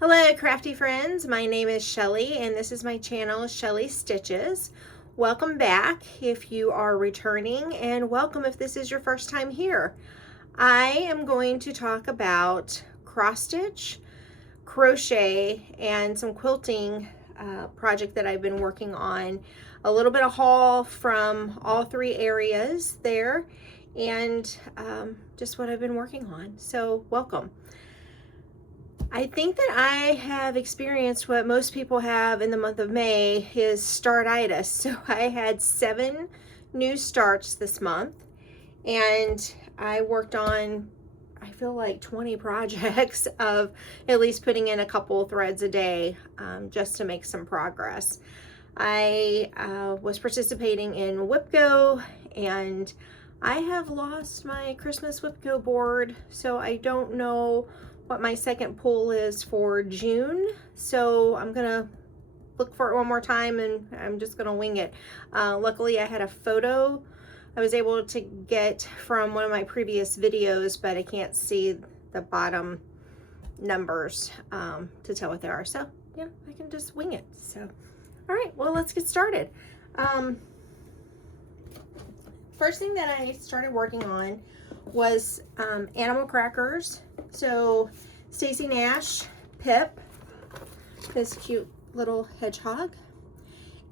Hello crafty friends, my name is Shelly and this is my channel Shelly Stitches. Welcome back if you are returning, and welcome if this is your first time here. I am going to talk about cross stitch, crochet, and some quilting project that I've been working on. A little bit of haul from all three areas there, and just what I've been working on. So welcome. I think that I have experienced what most people have in the month of May is startitis. So I had 7 new starts this month, and I worked on, I feel like 20 projects of at least putting in a couple threads a day just to make some progress. I was participating in WIPGO, and I have lost my Christmas WIPGO board, so I don't know what my second pull is for June, so I'm gonna look for it one more time and I'm just gonna wing it. Luckily I had a photo I was able to get from one of my previous videos, but I can't see the bottom numbers to tell what they are, so yeah, I can just wing it. So all right, well, let's get started. First thing that I started working on was animal crackers. So Stacy Nash, Pip, this cute little hedgehog,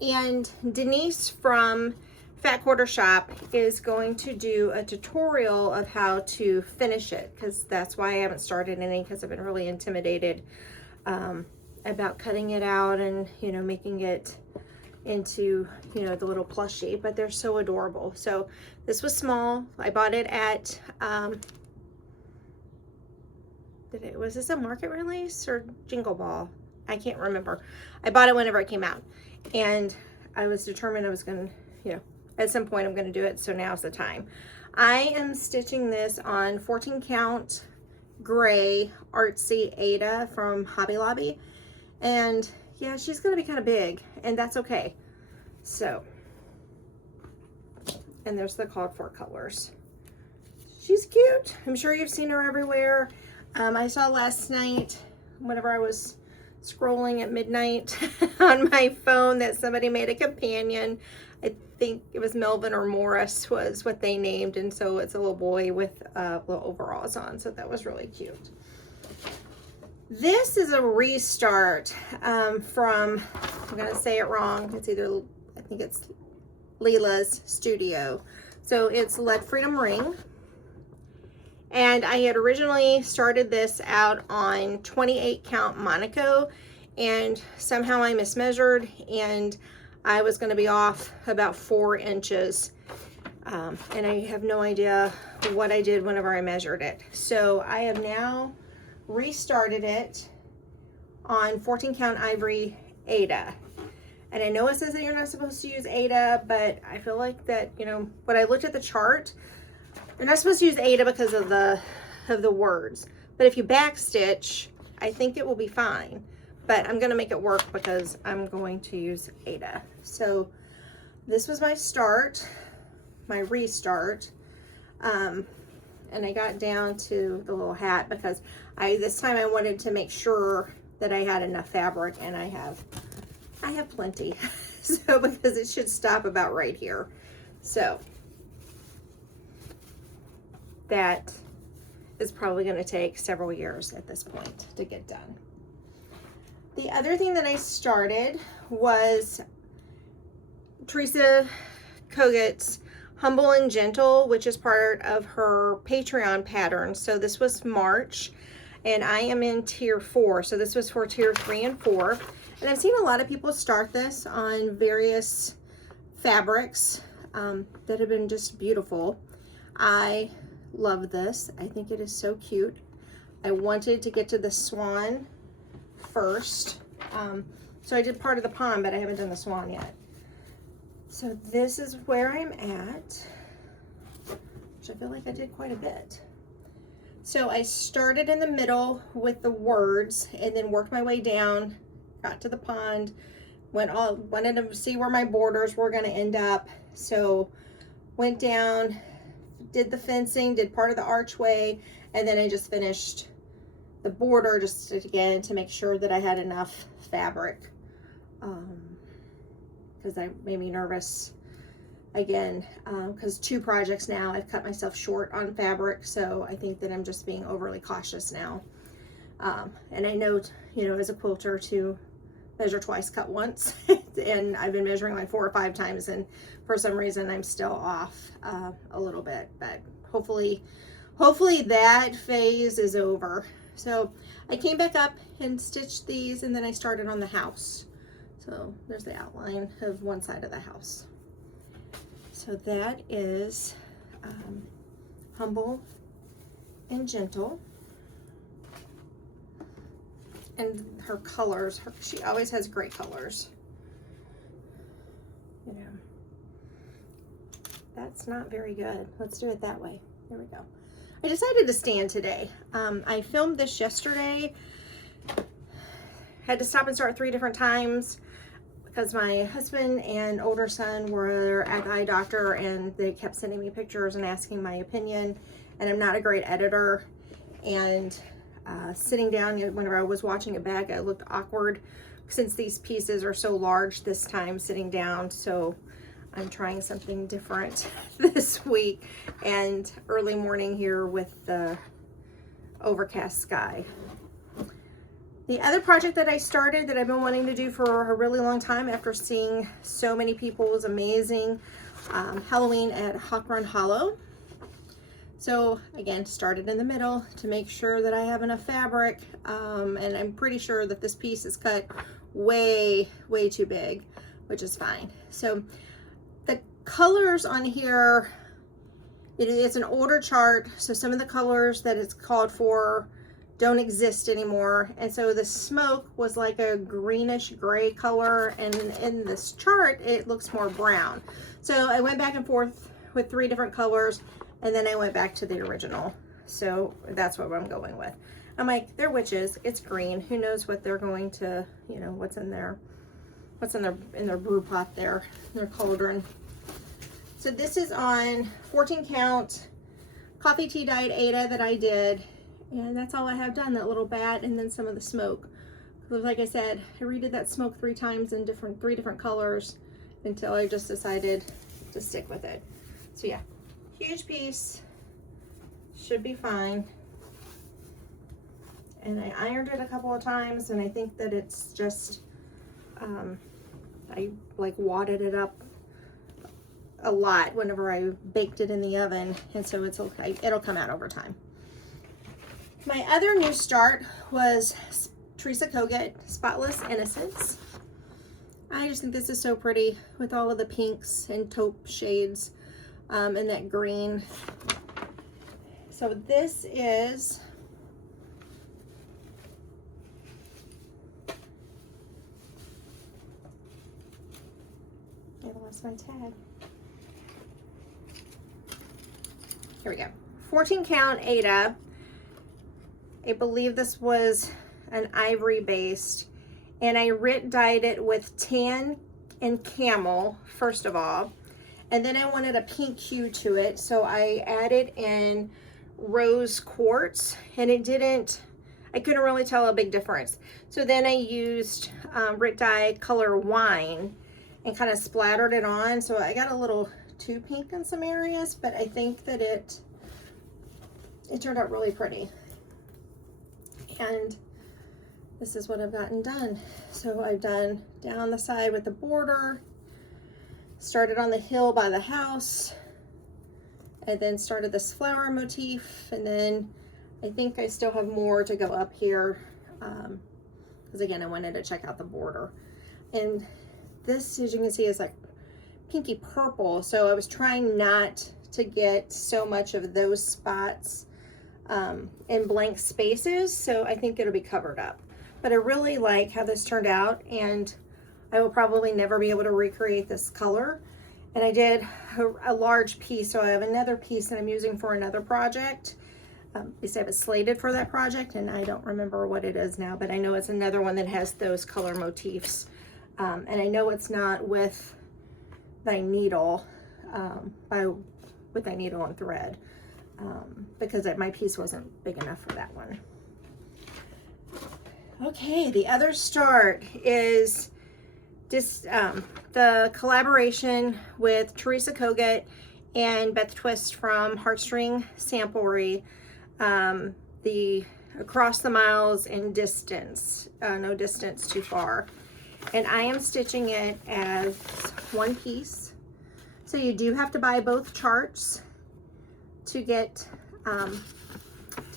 and Denise from Fat Quarter Shop is going to do a tutorial of how to finish it, because that's why I haven't started any, because I've been really intimidated about cutting it out and, you know, making it into, you know, the little plushie, but they're so adorable. So this was small. I bought it at was this a market release or Jingle Ball? I can't remember. I bought it whenever it came out, and I was determined I was gonna, you know, at some point I'm gonna do it, so now's the time. I am stitching this on 14 count gray artsy Ada from Hobby Lobby, and yeah, she's gonna be kind of big, and that's okay. So, and there's the called for colors. She's cute. I'm sure you've seen her everywhere. I saw last night, whenever I was scrolling at midnight on my phone, that somebody made a companion. I think it was Melvin or Morris was what they named, and so it's a little boy with little overalls on, so that was really cute. This is a restart from, I'm gonna say it wrong, it's either, I think it's Leela's Studio. So it's Let Freedom Ring. And I had originally started this out on 28 count Monaco, and somehow I mismeasured and I was going to be off about 4 inches. And I have no idea what I did whenever I measured it. So I have now restarted it on 14 count ivory Ada. And I know it says that you're not supposed to use Ada, but I feel like that, you know, when I looked at the chart, you're not supposed to use Ada because of the words. But if you back stitch, I think it will be fine. But I'm gonna make it work because I'm going to use Ada. So this was my start, my restart. And I got down to the little hat because this time I wanted to make sure that I had enough fabric, and I have plenty. So because it should stop about right here. So that is probably going to take several years at this point to get done. The other thing that I started was Teresa Kogut's Humble and Gentle, which is part of her Patreon pattern. So this was March, and I am in tier 4. So this was for tier 3 and 4. And I've seen a lot of people start this on various fabrics that have been just beautiful. I love this. I think it is so cute. I wanted to get to the swan first. So I did part of the pond, but I haven't done the swan yet. So this is where I'm at, which I feel like I did quite a bit. So I started in the middle with the words and then worked my way down, got to the pond, wanted to see where my borders were going to end up. So went down, did the fencing, did part of the archway, and then I just finished the the border, just again to make sure that I had enough fabric, because that made me nervous again, because 2 projects now I've cut myself short on fabric, so I think that I'm just being overly cautious now. And I know, you know, as a quilter, to measure twice, cut once, and I've been measuring like 4 or 5 times, and for some reason I'm still off a little bit, but hopefully that phase is over. So I came back up and stitched these, and then I started on the house. So there's the outline of one side of the house. So that is Humble and Gentle. And her colors, she always has great colors. You know, that's not very good. Let's do it that way. There we go. I decided to stand today. I filmed this yesterday. Had to stop and start 3 different times because my husband and older son were at the eye doctor, and they kept sending me pictures and asking my opinion, and I'm not a great editor, and sitting down, whenever I was watching it back, it looked awkward since these pieces are so large this time sitting down. So I'm trying something different this week, and early morning here with the overcast sky. The other project that I started that I've been wanting to do for a really long time after seeing so many people's amazing Halloween at Hawk Run Hollow. So again, started in the middle to make sure that I have enough fabric, and I'm pretty sure that this piece is cut way too big, which is fine. So the colors on here, it's an older chart, so some of the colors that it's called for don't exist anymore, and so the smoke was like a greenish gray color, and in this chart it looks more brown. So I went back and forth with 3 different colors, and then I went back to the original. So that's what I'm going with. I'm like, they're witches, it's green, who knows what they're going to, you know, what's in their brew pot there, their cauldron. So this is on 14 count coffee tea dyed Ada that I did, and that's all I have done, that little bat and then some of the smoke. Like I said, I redid that smoke 3 times in 3 different colors until I just decided to stick with it. So yeah, huge piece, should be fine. And I ironed it a couple of times, and I think that it's just, I like wadded it up a lot whenever I baked it in the oven, and so it's okay, it'll come out over time. My other new start was Teresa Kogut Spotless Innocence. I just think this is so pretty with all of the pinks and taupe shades, and that green. So this is I lost my tag. Here we go. 14 count Ada. I believe this was an ivory based, and I dyed it with tan and camel first of all, and then I wanted a pink hue to it, so I added in rose quartz, and I couldn't really tell a big difference. So then I used dye color wine and kind of splattered it on, so I got a little too pink in some areas, but I think that it turned out really pretty. And this is what I've gotten done. So I've done down the side with the border, started on the hill by the house, and then started this flower motif, and then I think I still have more to go up here, because again, I wanted to check out the border. And this, as you can see, is like pinky purple, so I was trying not to get so much of those spots in blank spaces, so I think it'll be covered up. But I really like how this turned out, and I will probably never be able to recreate this color. And I did a large piece, so I have another piece that I'm using for another project. Because I have it slated for that project, and I don't remember what it is now, but I know it's another one that has those color motifs. And I know it's not with thy needle, with thy needle and thread, because my piece wasn't big enough for that one. Okay, the other start is this the collaboration with Teresa Kogut and Beth Twist from Heartstring Samplery, the Across the Miles and Distance, no distance too far. And I am stitching it as one piece. So you do have to buy both charts to get, to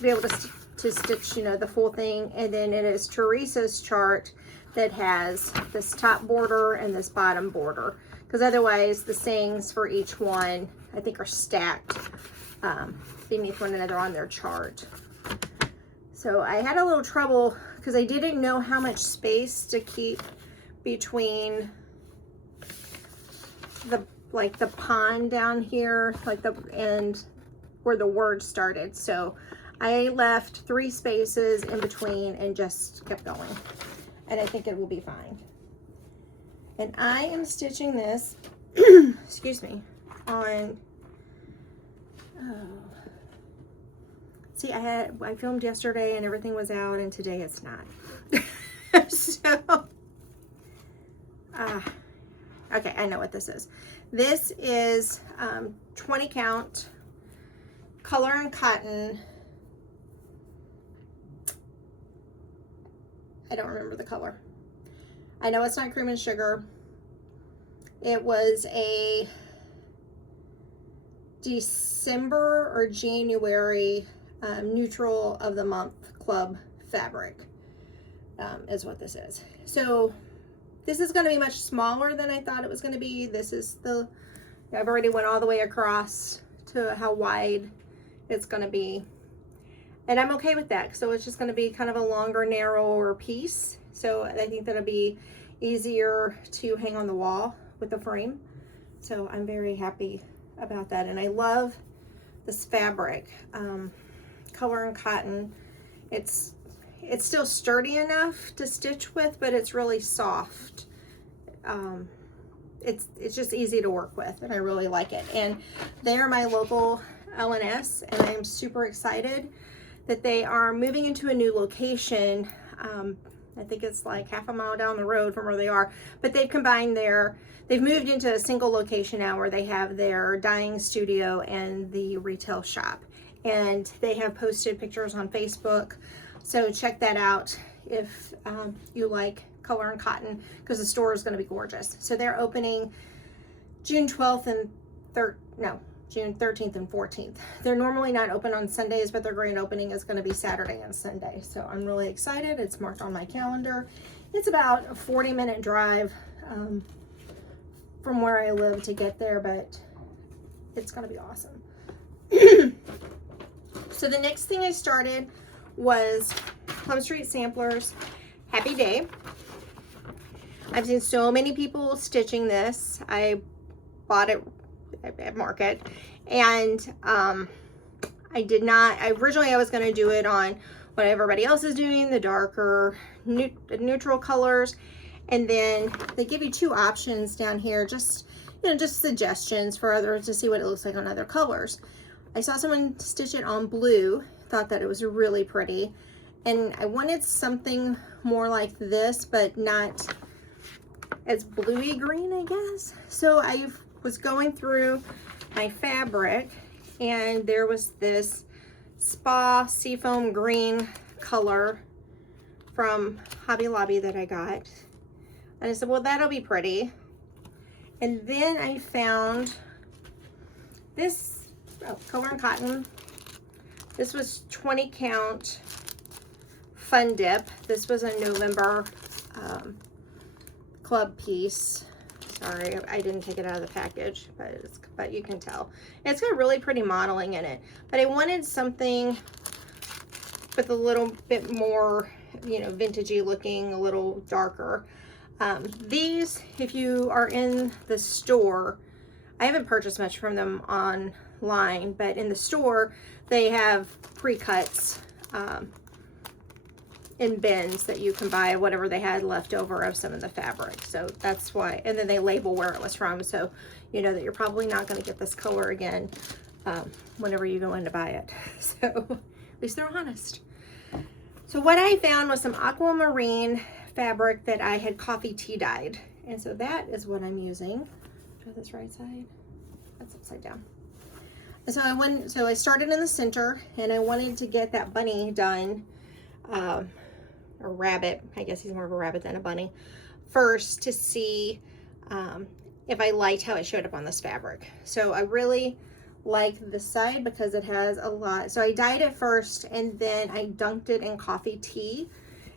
be able to stitch, you know, the full thing. And then it is Teresa's chart that has this top border and this bottom border. Because otherwise the sayings for each one, I think, are stacked beneath one another on their chart. So I had a little trouble because I didn't know how much space to keep between the, like the pond down here, like the end where the word started. So I left 3 spaces in between and just kept going. And I think it will be fine. And I am stitching this, excuse me, on, see, I filmed yesterday and everything was out, and today it's not. So, okay, I know what this is. This is 20 count color and cotton. I don't remember the color. I know it's not cream and sugar. It was a December or January neutral of the month club fabric is what this is. So this is going to be much smaller than I thought it was going to be. This is the, I've already went all the way across to how wide it's going to be. And I'm okay with that. So it's just going to be kind of a longer, narrower piece. So I think that'll be easier to hang on the wall with the frame. So I'm very happy about that. And I love this fabric, color and cotton. It's still sturdy enough to stitch with, but it's really soft. It's just easy to work with, and I really like it. And they're my local L&S, and I'm super excited that they are moving into a new location. I think it's like half a mile down the road from where they are, but they've combined they've moved into a single location now where they have their dyeing studio and the retail shop. And they have posted pictures on Facebook. So check that out if you like color and cotton, because the store is going to be gorgeous. So they're opening June 12th and June 13th and 14th. They're normally not open on Sundays, but their grand opening is going to be Saturday and Sunday. So I'm really excited. It's marked on my calendar. It's about a 40-minute drive from where I live to get there, but it's going to be awesome. So the next thing I started was Plum Street Samplers Happy Day. I've seen so many people stitching this. I bought it at Market, and originally I was going to do it on what everybody else is doing, the darker neutral colors, and then they give you 2 options down here, just suggestions for others to see what it looks like on other colors. I saw someone stitch it on blue, thought that it was really pretty, and I wanted something more like this, but not as bluey green, I guess. So I was going through my fabric, and there was this Spa Seafoam Green color from Hobby Lobby that I got. And I said, well, that'll be pretty. And then I found this color and cotton. This was 20 count Fun Dip. This was a November club piece. Sorry, I didn't take it out of the package, but you can tell. It's got really pretty modeling in it. But I wanted something with a little bit more, vintagey looking, a little darker. These, if you are in the store, I haven't purchased much from them online, but in the store, they have pre-cuts in bins that you can buy whatever they had left over of some of the fabric. So that's why, and then they label where it was from, so you know that you're probably not going to get this color again whenever you go in to buy it. So at least they're honest. So what I found was some aquamarine fabric that I had coffee tea dyed. And so that is what I'm using. Try this right side. That's upside down. And so I started in the center, and I wanted to get that bunny done, or rabbit. I guess he's more of a rabbit than a bunny. First, to see if I liked how it showed up on this fabric. So I really like this side because it has a lot. So I dyed it first, and then I dunked it in coffee tea,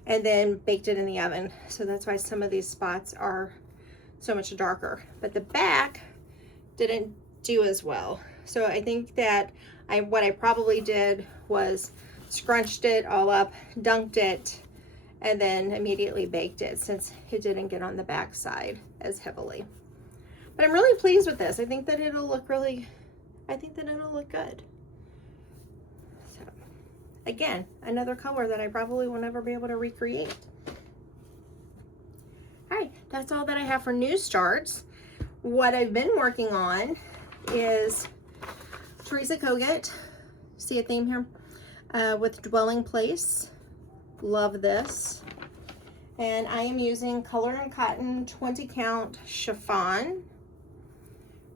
and then baked it in the oven. So that's why some of these spots are so much darker. But the back didn't do as well. So I think that what I probably did was scrunched it all up, dunked it, and then immediately baked it, since it didn't get on the back side as heavily. But I'm really pleased with this. I think that it'll look good. So again, another color that I probably will never be able to recreate. All right, that's all that I have for new starts. What I've been working on is Teresa Kogut. See a theme here? With Dwelling Place. Love this. And I am using Color and Cotton 20 count chiffon,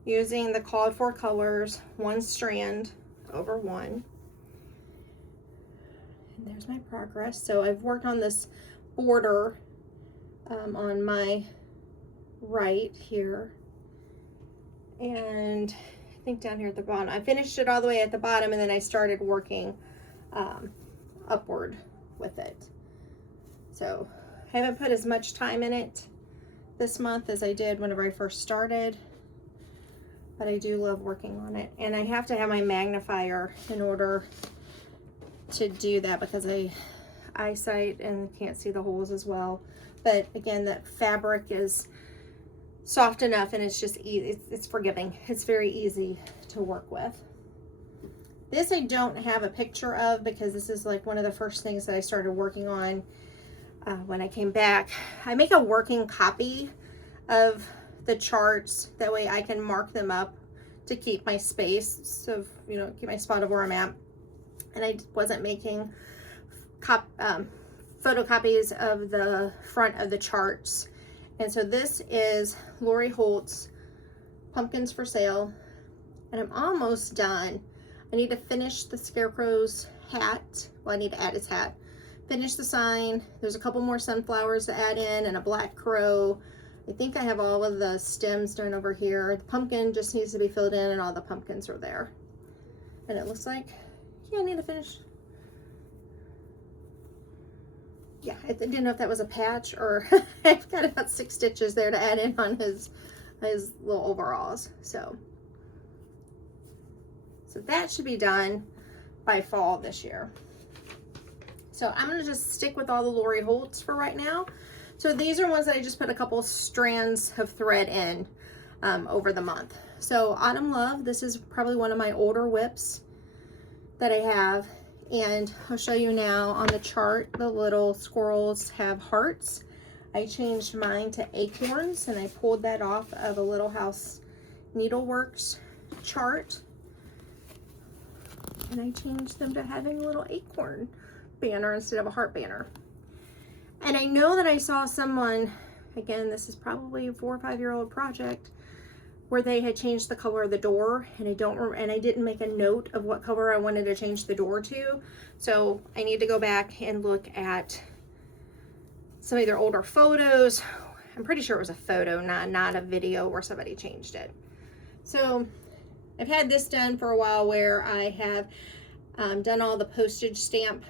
using the called for colors, 1 strand over 1. And there's my progress. So I've worked on this border on my right here, and I think down here at the bottom. I finished it all the way at the bottom, and then I started working upward with it. So I haven't put as much time in it this month as I did whenever I first started, but I do love working on it. And I have to have my magnifier in order to do that, because I eyesight and can't see the holes as well. But again, that fabric is soft enough, and it's just easy. It's forgiving. It's very easy to work with. This I don't have a picture of, because this is like one of the first things that I started working on when I came back. I make a working copy of the charts. That way I can mark them up to keep my space, so keep my spot of where I'm at. And I wasn't making photocopies of the front of the charts. And so this is Lori Holt's Pumpkins for Sale, and I'm almost done. I need to finish the Scarecrow's hat. Well, I need to add his hat. Finish the sign. There's a couple more sunflowers to add in, and a black crow. I think I have all of the stems done over here. The pumpkin just needs to be filled in, and all the pumpkins are there. And it looks like, yeah, I need to finish. Yeah, I didn't know if that was a patch or I've got about 6 stitches there to add in on his little overalls. So that should be done by fall this year. So I'm going to just stick with all the Lori Holt's for right now. So these are ones that I just put a couple strands of thread in over the month. So Autumn Love, this is probably one of my older WIPS that I have. And I'll show you now on the chart, the little squirrels have hearts. I changed mine to acorns, and I pulled that off of a Little House Needleworks chart. And I changed them to having a little acorn banner instead of a heart banner. And I know that I saw someone, again, this is probably a 4 or 5 year old project, where they had changed the color of the door, and I didn't make a note of what color I wanted to change the door to. So I need to go back and look at some of their older photos. I'm pretty sure it was a photo, not a video where somebody changed it. So I've had this done for a while, where I have done all the postage stamp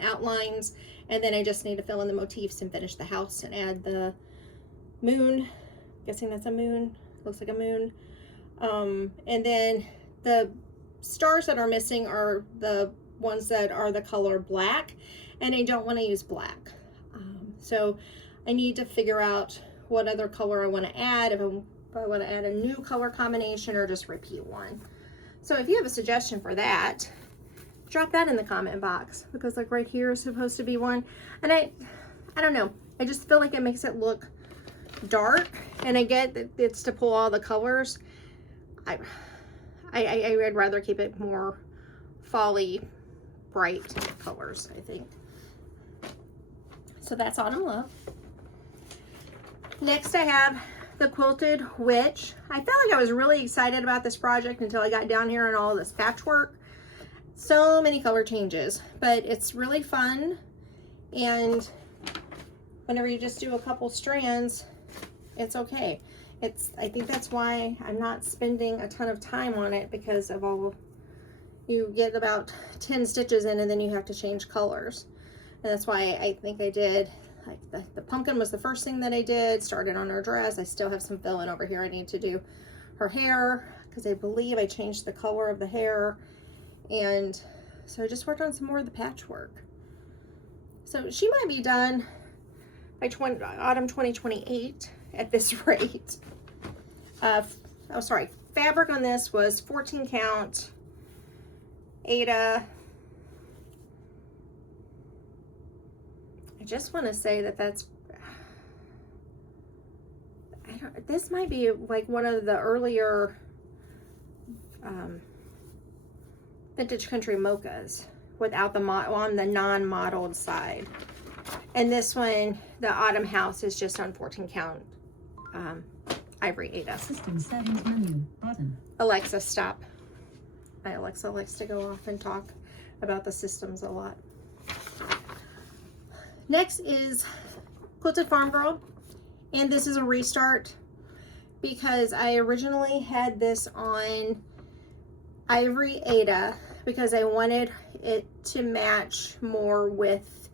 outlines, and then I just need to fill in the motifs and finish the house and add the moon. I'm guessing that's a moon. Looks like a moon. And then the stars that are missing are the ones that are the color black, and I don't want to use black. So I need to figure out what other color I want to add, if I want to add a new color combination or just repeat one. So if you have a suggestion for that, drop that in the comment box, because like right here is supposed to be one. And I don't know, I just feel like it makes it look dark, and I get that it's to pull all the colors. I'd rather keep it more folly bright colors, I think. So that's Autumn Love. Next I have the Quilted Witch. I felt like I was really excited about this project until I got down here and all this patchwork. So many color changes, but it's really fun. And whenever you just do a couple strands, it's okay. I think that's why I'm not spending a ton of time on it, because of all, you get about 10 stitches in and then you have to change colors. And that's why I think I did, like the pumpkin was the first thing that I did, started on her dress. I still have some fill in over here. I need to do her hair, because I believe I changed the color of the hair. And so I just worked on some more of the patchwork. So she might be done by autumn 2028 at this rate. Oh, sorry. Fabric on this was 14 count Aida. I just want to say that that's, this might be like one of the earlier vintage country mochas without the on the non-modeled side. And this one, the Autumn House, is just on 14 count ivory Aida. System settings menu button. Alexa, stop. My Alexa likes to go off and talk about the systems a lot. Next is Quilted Farm Girl, and this is a restart because I originally had this on ivory Aida because I wanted it to match more with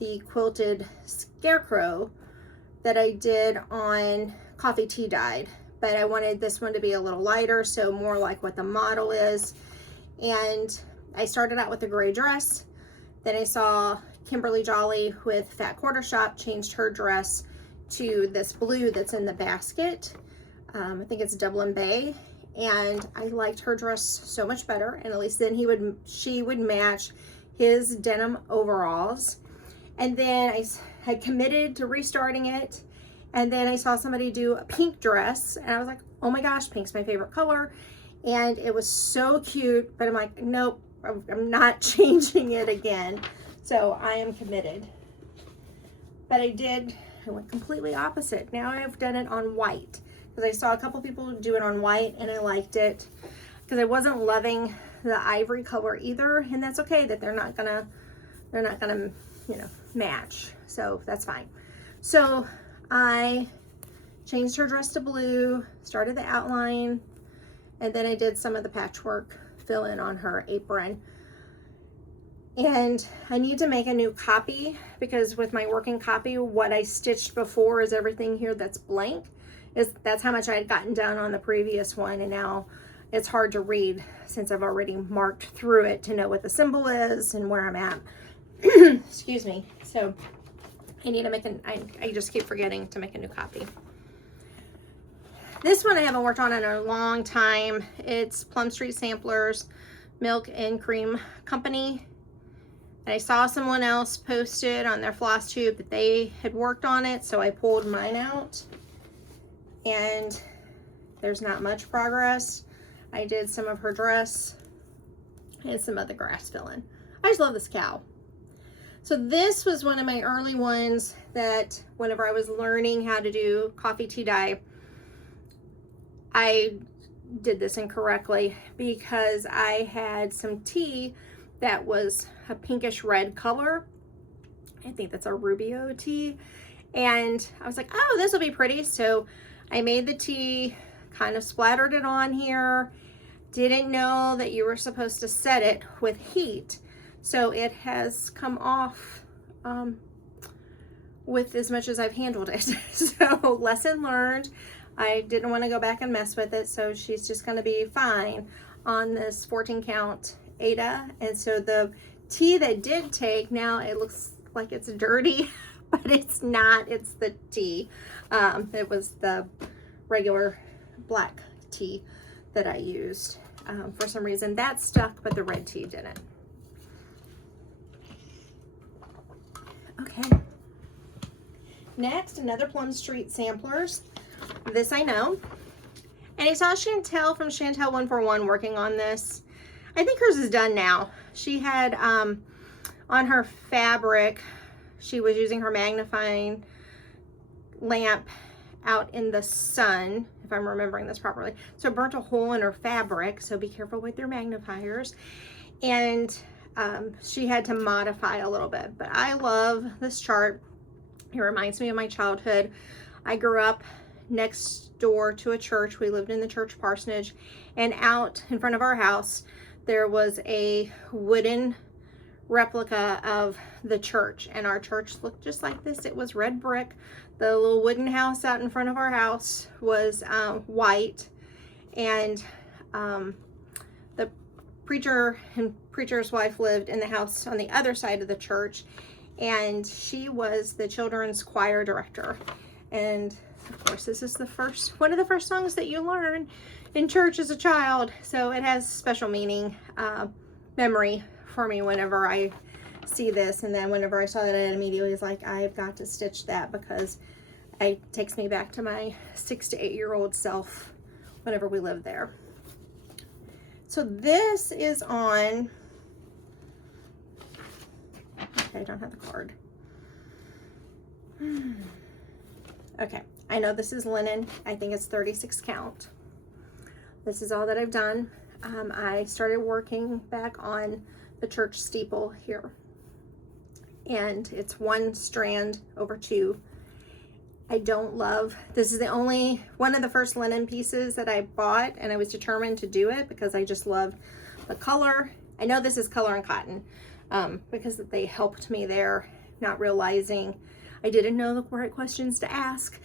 the quilted scarecrow that I did on Coffee Tea Dyed, but I wanted this one to be a little lighter, so more like what the model is. And I started out with a gray dress, then I saw Kimberly Jolly with Fat Quarter Shop changed her dress to this blue that's in the basket. I think it's Dublin Bay, and I liked her dress so much better, and at least then she would match his denim overalls. And then I had committed to restarting it, and then I saw somebody do a pink dress, and I was like, oh my gosh, pink's my favorite color, and it was so cute, but I'm like, nope, I'm not changing it again. So I am committed. But I went completely opposite. Now I've done it on white, because I saw a couple people do it on white and I liked it, because I wasn't loving the ivory color either, and that's okay that they're not gonna, you know, match. So that's fine. So I changed her dress to blue, started the outline, and then I did some of the patchwork fill in on her apron. And I need to make a new copy, because with my working copy, what I stitched before is everything here that's blank. That's how much I had gotten done on the previous one, and now it's hard to read since I've already marked through it to know what the symbol is and where I'm at. Excuse me. So I need to I just keep forgetting to make a new copy. This one I haven't worked on in a long time. It's Plum Street Samplers Milk and Cream Company. And I saw someone else posted on their Flosstube that they had worked on it, so I pulled mine out. And there's not much progress. I did some of her dress and some of the grass fill-in. I just love this cow. So this was one of my early ones that whenever I was learning how to do coffee tea dye, I did this incorrectly because I had some tea that was a pinkish red color. I think that's a Rubio tea. And I was like, oh, this will be pretty. So I made the tea, kind of splattered it on here. Didn't know that you were supposed to set it with heat. So it has come off with as much as I've handled it. So lesson learned. I didn't want to go back and mess with it. So she's just going to be fine on this 14 count Aida. And so the tea that did take, now it looks like it's dirty, but it's not. It's the tea. It was the regular black tea that I used. For some reason that stuck, but the red tea didn't. Okay. Next, another Plum Street Samplers. This I know. And I saw Chantel from Chantel 141 working on this. I think hers is done now. She had on her fabric, she was using her magnifying lamp out in the sun, if I'm remembering this properly. So it burnt a hole in her fabric, so be careful with your magnifiers. And she had to modify a little bit, but I love this chart. It reminds me of my childhood. I grew up next door to a church. We lived in the church parsonage, and out in front of our house there was a wooden replica of the church, and our church looked just like this. It was red brick. The little wooden house out in front of our house was white, and the preacher and preacher's wife lived in the house on the other side of the church, and she was the children's choir director. And of course, this is one of the first songs that you learn in church as a child, so it has special meaning, memory for me whenever I see this. And then whenever I saw that, I immediately was like, I've got to stitch that, because it takes me back to my 6 to 8 year old self whenever we lived there. So this is on, okay, I don't have the card. Okay, I know this is linen. I think it's 36 count. This is all that I've done. I started working back on the church steeple here, and it's 1 strand over 2. I don't love, this is one of the first linen pieces that I bought, and I was determined to do it because I just love the color. I know this is color and cotton, because they helped me there, not realizing I didn't know the right questions to ask.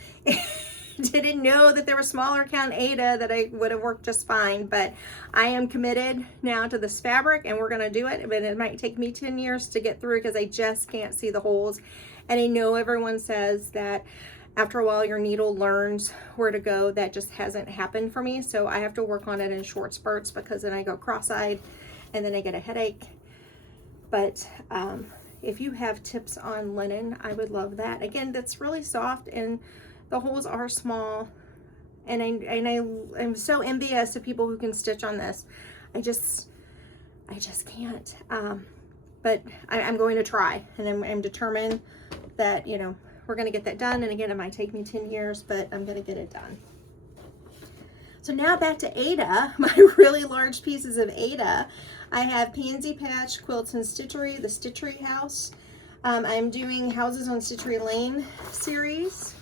Didn't know that there was smaller count Aida that I would have worked just fine, but I am committed now to this fabric, and we're gonna do it. But it might take me 10 years to get through because I just can't see the holes. And I know everyone says that after a while your needle learns where to go. That just hasn't happened for me, so I have to work on it in short spurts, because then I go cross-eyed and then I get a headache. But if you have tips on linen, I would love that. Again, that's really soft and the holes are small, and I'm so envious of people who can stitch on this. I just can't. But I'm going to try, and I'm determined that, you know, we're going to get that done. And again, it might take me 10 years, but I'm going to get it done. So now back to Aida, my really large pieces of Aida. I have Pansy Patch Quilts and Stitchery, the Stitchery House. I'm doing Houses on Stitchery Lane series,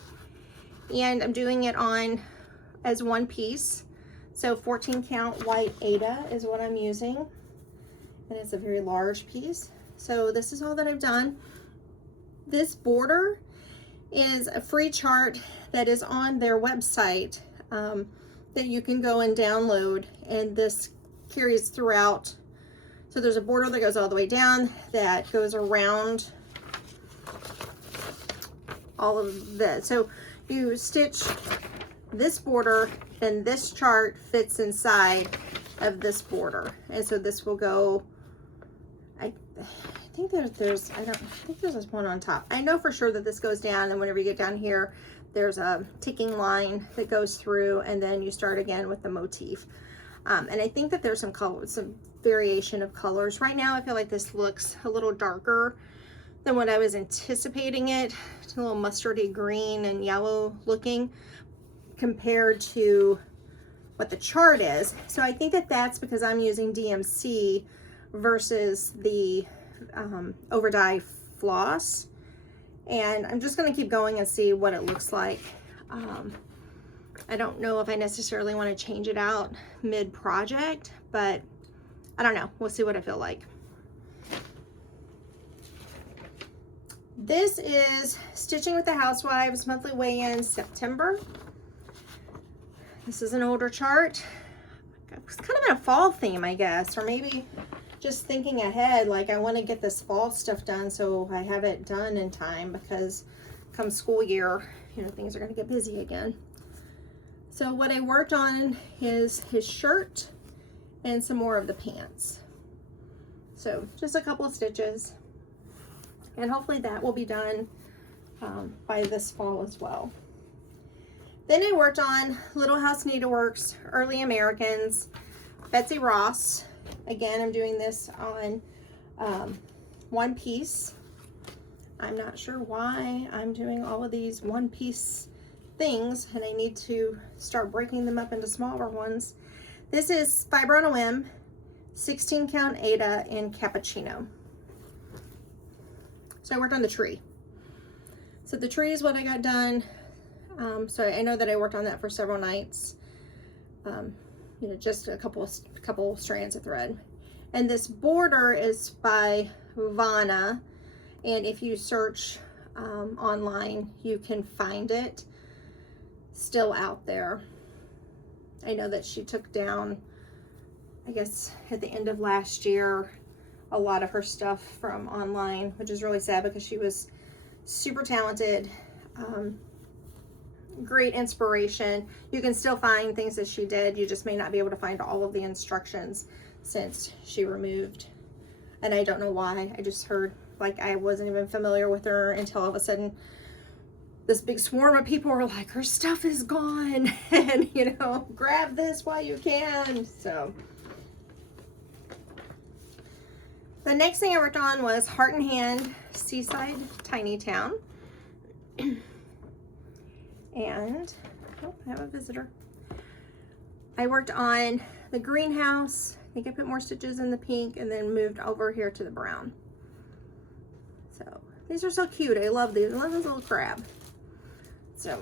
and I'm doing it on as 1 piece. So 14 count white Aida is what I'm using, and it's a very large piece. So this is all that I've done. This border is a free chart that is on their website, that you can go and download, and this carries throughout. So there's a border that goes all the way down that goes around all of this. So you stitch this border, then this chart fits inside of this border, and so this will go, I think I don't think there's one on top. I know for sure that this goes down, and whenever you get down here, there's a ticking line that goes through, and then you start again with the motif. And I think that there's some variation of colors. Right now, I feel like this looks a little darker than what I was anticipating it. It's a little mustardy green and yellow looking compared to what the chart is. So I think that that's because I'm using DMC versus the overdye floss, and I'm just going to keep going and see what it looks like. I don't know if I necessarily want to change it out mid-project, but I don't know. We'll see what I feel like. This is Stitching with the Housewives monthly weigh-in September. This is an older chart. It's kind of in a fall theme, I guess, or maybe just thinking ahead, like I want to get this fall stuff done so I have it done in time, because come school year, you know, things are going to get busy again. So what I worked on is his shirt and some more of the pants. So just a couple of stitches, and hopefully that will be done by this fall as well. Then I worked on Little House Needleworks, Early Americans, Betsy Ross. Again, I'm doing this on 1 piece. I'm not sure why I'm doing all of these one-piece things, and I need to start breaking them up into smaller ones. This is Fiber on a Whim, 16 count Ada in Cappuccino. So I worked on the tree. So the tree is what I got done. So I know that I worked on that for several nights. You know, just a couple strands of thread. And this border is by Vanna, and if you search online, you can find it still out there. I know that she took down, I guess at the end of last year, a lot of her stuff from online, which is really sad because she was super talented, great inspiration. You can still find things that she did, you just may not be able to find all of the instructions since she removed, and I don't know why. I just heard, like, I wasn't even familiar with her until all of a sudden this big swarm of people were like, her stuff is gone, and you know, grab this while you can. So the next thing I worked on was Heart and Hand Seaside Tiny Town. And oh, I have a visitor. I worked on the greenhouse. I think I put more stitches in the pink and then moved over here to the brown. So these are so cute. I love these. I love this little crab. So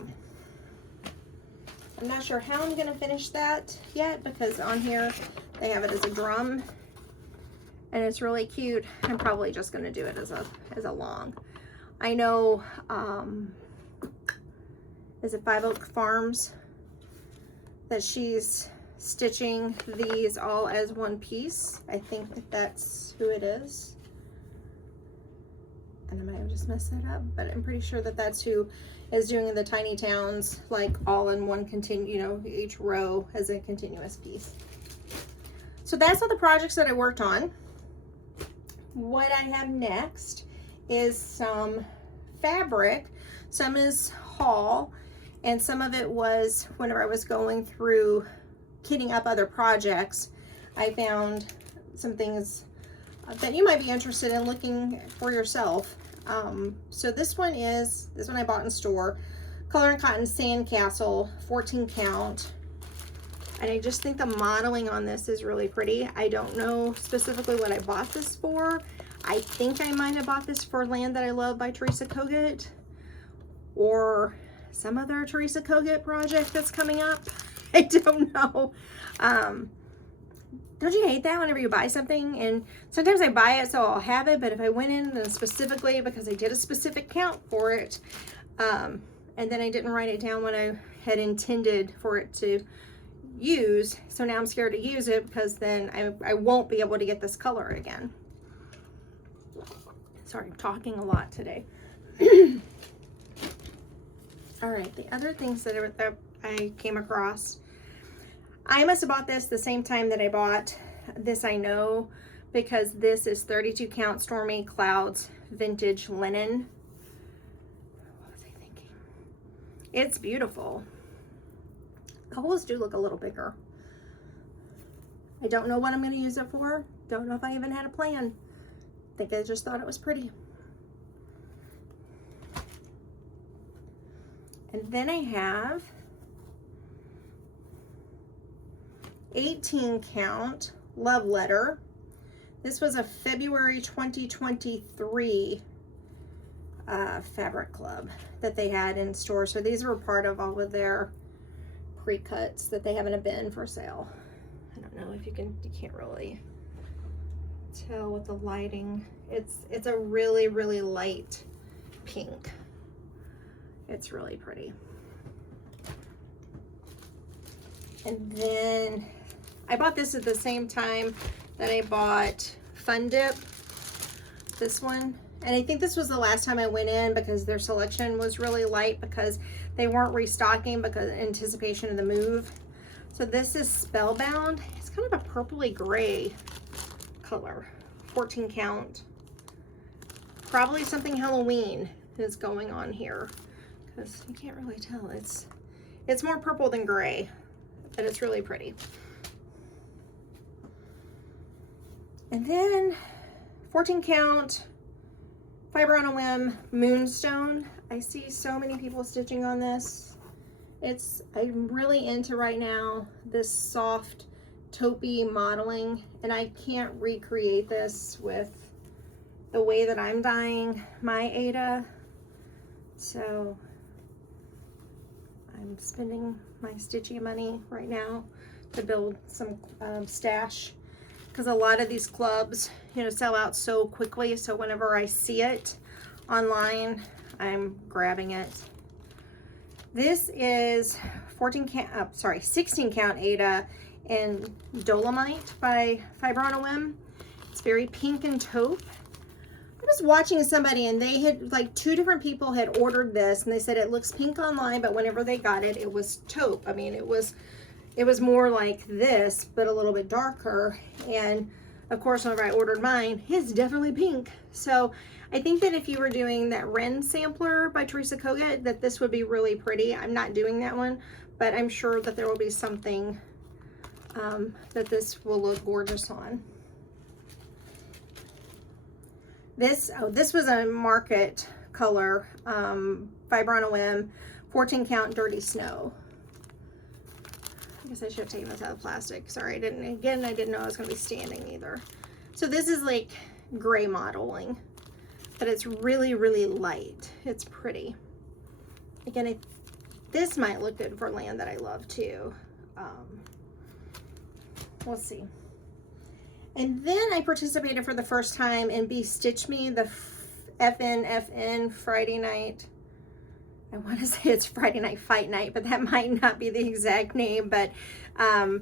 I'm not sure how I'm gonna finish that yet, because on here they have it as a drum and it's really cute. I'm probably just gonna do it as a long. I know is it 5 Oak Farms that she's stitching these all as one piece. I think that that's who it is, and I might have just messed that up, but I'm pretty sure that that's who is doing the tiny towns, like all in one you know, each row as a continuous piece. So that's all the projects that I worked on. What I have next is some fabric. Some is haul, and some of it was whenever I was going through kitting up other projects, I found some things that you might be interested in looking for yourself. So this one I bought in store, Color and Cotton Sandcastle, 14 count. And I just think the modeling on this is really pretty. I don't know specifically what I bought this for. I think I might have bought this for Land That I Love by Teresa Kogut, or some other Teresa Kogut project that's coming up. I don't know. Don't you hate that whenever you buy something? And sometimes I buy it so I'll have it, but if I went in and specifically because I did a specific count for it, and then I didn't write it down what I had intended for it to use, so now I'm scared to use it because then I won't be able to get this color again. Sorry, I'm talking a lot today. All right, the other things that I came across, I must have bought this the same time that I bought this, I know, because this is 32 count Stormy Clouds Vintage Linen. What was I thinking? It's beautiful. The holes do look a little bigger. I don't know what I'm going to use it for. Don't know if I even had a plan. I think I just thought it was pretty. And then I have 18 count Love Letter. This was a February 2023 fabric club that they had in store. So these were part of all of their pre-cuts that they have in a bin for sale. I don't know if you can't really tell with the lighting. It's a really, really light pink. It's really pretty. And then I bought this at the same time that I bought Fun Dip, this one. And I think this was the last time I went in because their selection was really light because they weren't restocking because of anticipation of the move. So this is Spellbound. It's kind of a purpley gray color, 14 count. Probably something Halloween is going on here because you can't really tell. It's more purple than gray, but it's really pretty. And then 14 count Fiber on a Whim Moonstone. I see so many people stitching on this. I'm really into right now this soft taupey modeling, and I can't recreate this with the way that I'm dyeing my Ada. So I'm spending my stitching money right now to build some stash, because a lot of these clubs, you know, sell out so quickly. So whenever I see it online, I'm grabbing it. This is 16 count Ada in Dolomite by Fiber on a Whim. It's very pink and taupe. I was watching somebody and they had, like, 2 different people had ordered this, and they said it looks pink online, but whenever they got it, it was taupe. I mean, it was more like this, but a little bit darker. And of course, whenever I ordered mine, it's definitely pink. So I think that if you were doing that Wren sampler by Teresa Kogut, that this would be really pretty. I'm not doing that one, but I'm sure that there will be something that this will look gorgeous on. This was a market color, Fiber on a Whim, 14 count Dirty Snow. I guess I should have taken this out of plastic. Sorry, I didn't know I was going to be standing either. So this is like gray modeling, but it's really, really light. It's pretty. Again, this might look good for land that I love too. We'll see. And then I participated for the first time in Be Stitch Me, the FN Friday night. I want to say it's Friday Night Fight Night, but that might not be the exact name. But I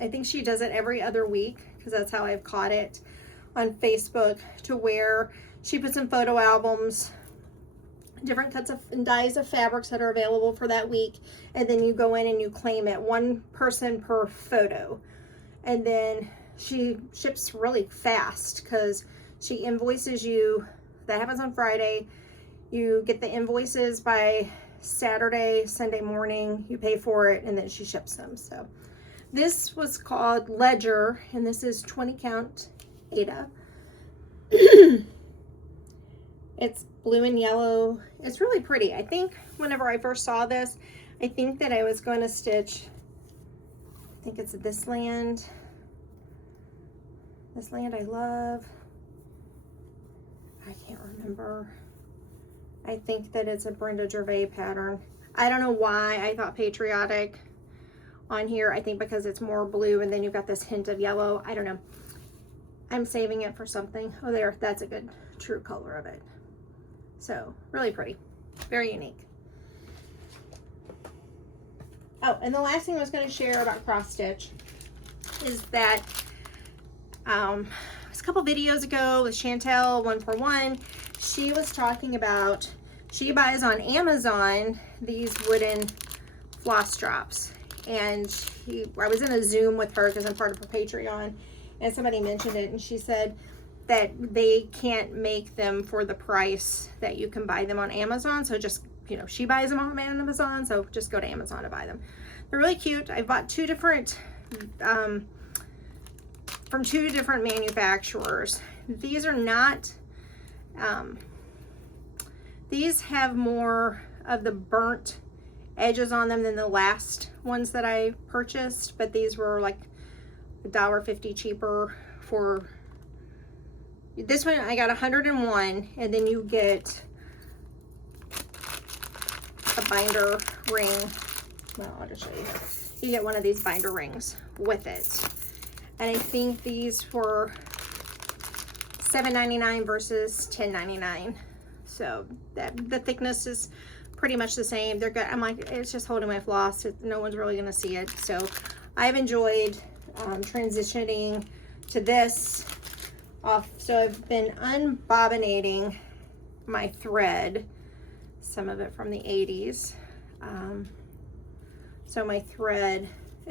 think she does it every other week, because that's how I've caught it on Facebook, to where she puts in photo albums, different cuts of and dyes of fabrics that are available for that week, and then you go in and you claim it, 1 person per photo. And then she ships really fast, because she invoices you. That happens on Friday. You get the invoices by Saturday, Sunday morning. You pay for it, and then she ships them. So this was called Ledger, and this is 20 count Ada. It's blue and yellow. It's really pretty. I think whenever I first saw this, I think that I was going to stitch, I think it's This Land. This Land I Love. I can't remember. I think that it's a Brenda Gervais pattern. I don't know why I thought Patriotic on here. I think because it's more blue and then you've got this hint of yellow. I don't know. I'm saving it for something. Oh, there. That's a good true color of it. So, really pretty. Very unique. Oh, and the last thing I was going to share about cross stitch is that it was a couple videos ago with Chantel 141. She was talking about, she buys on Amazon these wooden floss drops, and I was in a Zoom with her because I'm part of her Patreon, and somebody mentioned it, and she said that they can't make them for the price that you can buy them on Amazon. So just, you know, she buys them on Amazon, so just go to Amazon to buy them. They're really cute. I bought 2 different from 2 different manufacturers. These are not these have more of the burnt edges on them than the last ones that I purchased, but these were like $1.50 cheaper. For this one I got 101, and then you get a binder ring. Well, I'll just show you here. You get one of these binder rings with it, and I think these were $7.99 versus $10.99. So the thickness is pretty much the same. They're good. I'm like, it's just holding my floss. No one's really gonna see it. So I've enjoyed transitioning to this off. So I've been unbobbinating my thread, some of it from the 80s. So my thread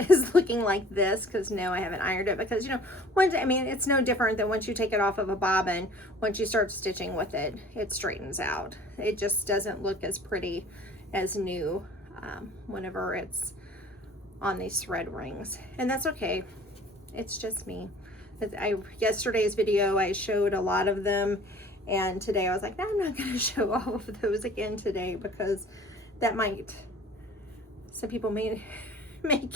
is looking like this, because no, I haven't ironed it, because, you know, I mean, it's no different than once you take it off of a bobbin, once you start stitching with it, it straightens out. It just doesn't look as pretty as new whenever it's on these thread rings, and that's okay. It's just me. Yesterday's video I showed a lot of them, And today I was like, no, I'm not going to show all of those again today, because that might, some people may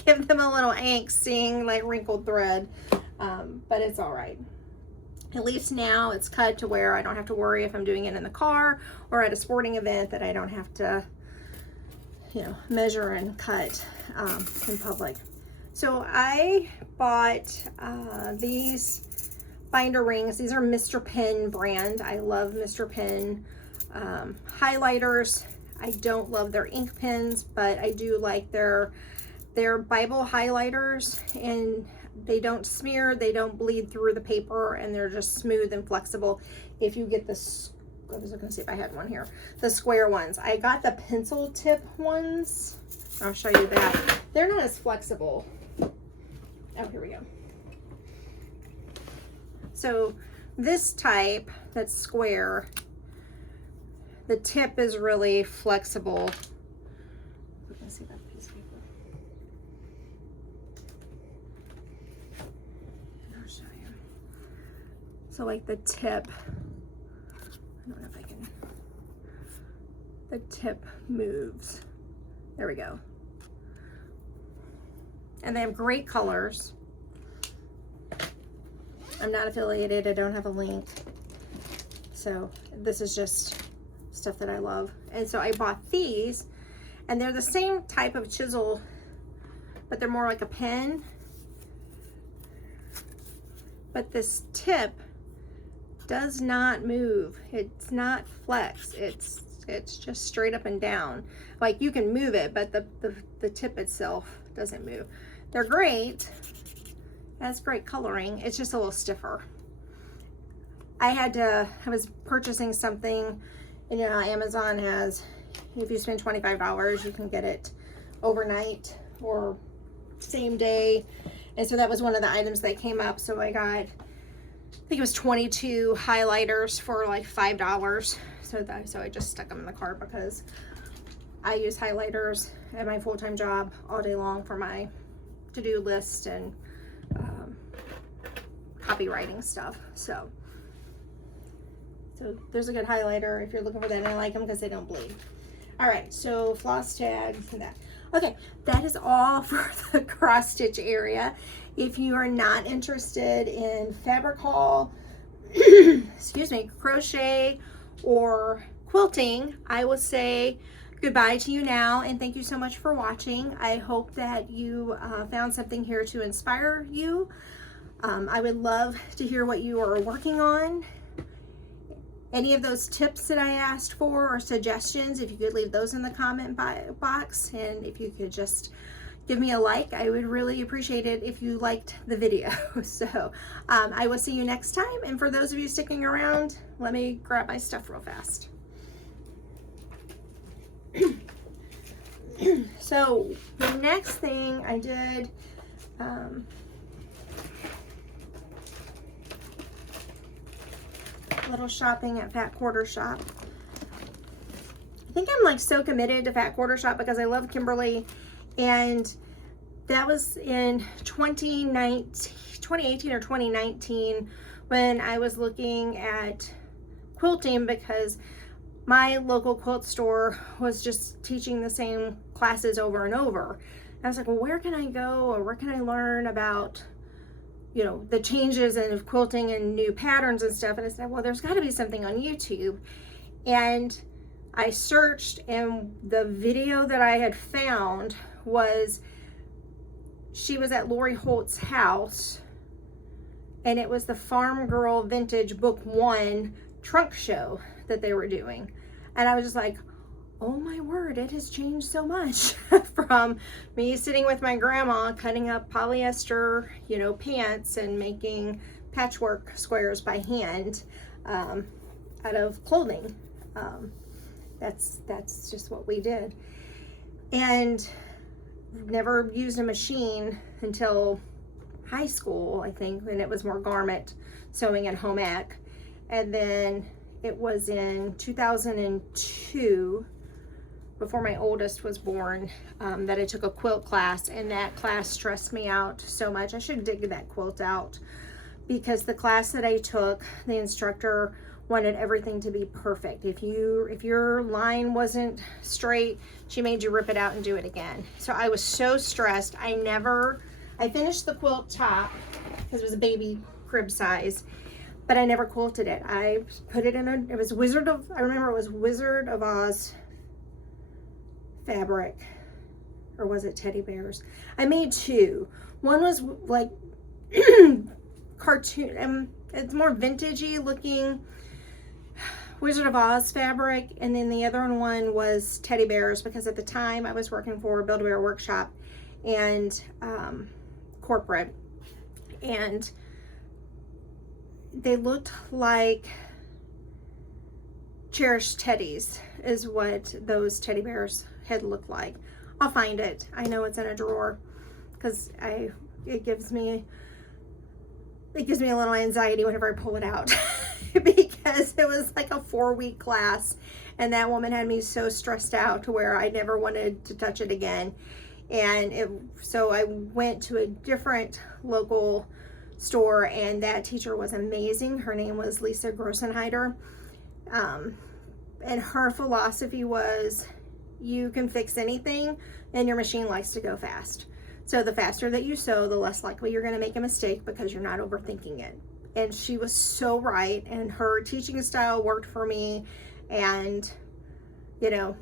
give them a little angst seeing like wrinkled thread, but it's all right. At least now it's cut to where I don't have to worry if I'm doing it in the car or at a sporting event, that I don't have to, you know, measure and cut in public. So I bought these binder rings. These are Mr. Pen brand. I love Mr. Pen highlighters. I don't love their ink pens, but I do like their Bible highlighters, and they don't smear, they don't bleed through the paper, and they're just smooth and flexible. If you get this, I was looking to see if I had one here, the square ones. I got the pencil tip ones. I'll show you that. They're not as flexible. Oh, here we go. So this type that's square, the tip is really flexible. Let's see that piece of paper. I'll show you. So like the tip, I don't know if I can, the tip moves. There we go. And they have great colors. I'm not affiliated, I don't have a link. So this is just stuff that I love. And so I bought these, and they're the same type of chisel, but they're more like a pen. But this tip does not move. It's not flex. It's just straight up and down. Like you can move it, but the tip itself doesn't move. They're great. That's great coloring. It's just a little stiffer. I was purchasing something, and you know, Amazon has, if you spend $25, you can get it overnight or same day. And so that was one of the items that came up. So I got, I think it was 22 highlighters for like $5. So I just stuck them in the cart, because I use highlighters at my full-time job all day long for my to-do list and copywriting stuff. So there's a good highlighter if you're looking for that, and I like them because they don't bleed. All right, so floss tag and that. Okay, that is all for the cross stitch area. If you are not interested in fabric haul, excuse me, crochet or quilting, I will say goodbye to you now, and thank you so much for watching. I hope that you found something here to inspire you. I would love to hear what you are working on. Any of those tips that I asked for or suggestions, if you could leave those in the comment box, and if you could just give me a like, I would really appreciate it if you liked the video. So I will see you next time, and for those of you sticking around, let me grab my stuff real fast. So the next thing I did, little shopping at Fat Quarter Shop. I think I'm like so committed to Fat Quarter Shop because I love Kimberly, and that was in 2018 or 2019 when I was looking at quilting, because my local quilt store was just teaching the same classes over and over. And I was like, well, where can I go, or where can I learn about, you know, the changes in quilting and new patterns and stuff? And I said, well, there's got to be something on YouTube. And I searched, and the video that I had found was, she was at Lori Holt's house, and it was the Farm Girl Vintage Book 1 trunk show that they were doing. And I was just like, oh my word, it has changed so much from me sitting with my grandma cutting up polyester, you know, pants and making patchwork squares by hand out of clothing. That's just what we did. And never used a machine until high school, I think, when it was more garment sewing and home ec. And then it was in 2002, before my oldest was born, that I took a quilt class, and that class stressed me out so much. I should dig that quilt out, because the class that I took, the instructor wanted everything to be perfect. If your line wasn't straight, she made you rip it out and do it again. So I was so stressed. I finished the quilt top because it was a baby crib size, but I never quilted it. I put it in it was I remember it was Wizard of Oz fabric, or was it teddy bears? I made two. One was like cartoon, it's more vintagey looking Wizard of Oz fabric, and then the other one was teddy bears, because at the time I was working for Build-A-Bear Workshop and corporate, and they looked like cherished teddies is what those teddy bears had looked like. I'll find it. I know it's in a drawer because it gives me a little anxiety whenever I pull it out because it was like a 4-week class, and that woman had me so stressed out to where I never wanted to touch it again. And so I went to a different local store, and that teacher was amazing. Her name was Lisa Grossenheider. And her philosophy was, you can fix anything and your machine likes to go fast. So the faster that you sew, the less likely you're going to make a mistake because you're not overthinking it. And she was so right, and her teaching style worked for me. And you know,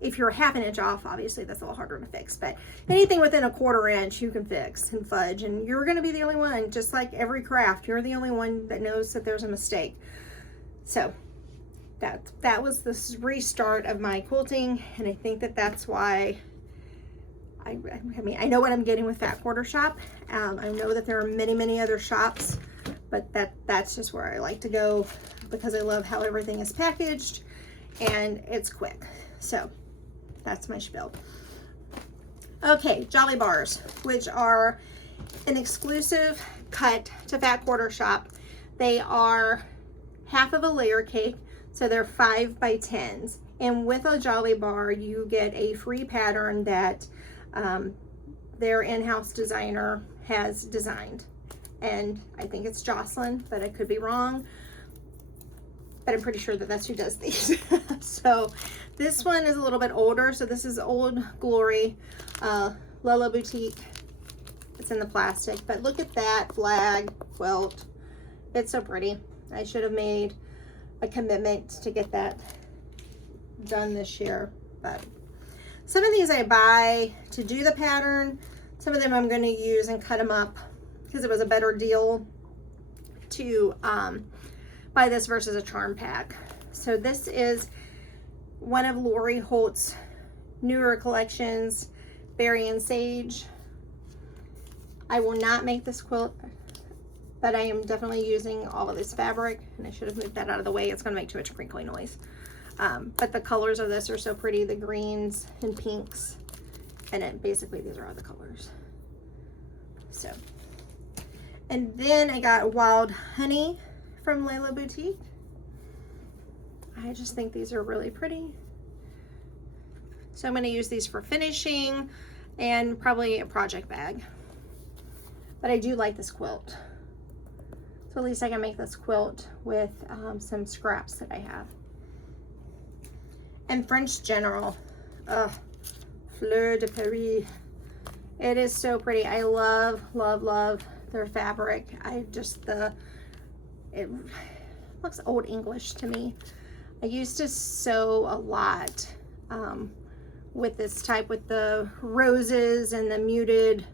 if you're ½ inch off, obviously that's a little harder to fix, but anything within a quarter inch you can fix and fudge, and you're going to be the only one. Just like every craft, you're the only one that knows that there's a mistake. So that was the restart of my quilting, and I think that's why I mean, I know what I'm getting with Fat Quarter Shop. I know that there are many other shops, but that's just where I like to go because I love how everything is packaged and it's quick. So that's my spiel. Okay, Jolly Bars, which are an exclusive cut to Fat Quarter Shop. They are half of a layer cake, so they're 5 by 10s. And with a Jolly Bar, you get a free pattern that their in-house designer has designed. And I think it's Jocelyn, but I could be wrong. But I'm pretty sure that that's who does these. So this one is a little bit older. So this is Old Glory, Lola Boutique. It's in the plastic, but look at that flag quilt. It's so pretty. I should have made a commitment to get that done this year, but some of these I buy to do the pattern. Some of them I'm going to use and cut them up because it was a better deal to buy this versus a charm pack. So this is one of Lori Holt's newer collections, Berry and Sage. I will not make this quilt, but I am definitely using all of this fabric, and I should have moved that out of the way. It's going to make too much crinkly noise. But the colors of this are so pretty, the greens and pinks, and then basically these are all the colors. So, and then I got Wild Honey from Layla Boutique. I just think these are really pretty. So I'm going to use these for finishing and probably a project bag. But I do like this quilt. So at least I can make this quilt with some scraps that I have. And French General, Fleur de Paris. It is so pretty. I love their fabric. It looks old English to me. I used to sew a lot with this type, with the roses and the muted,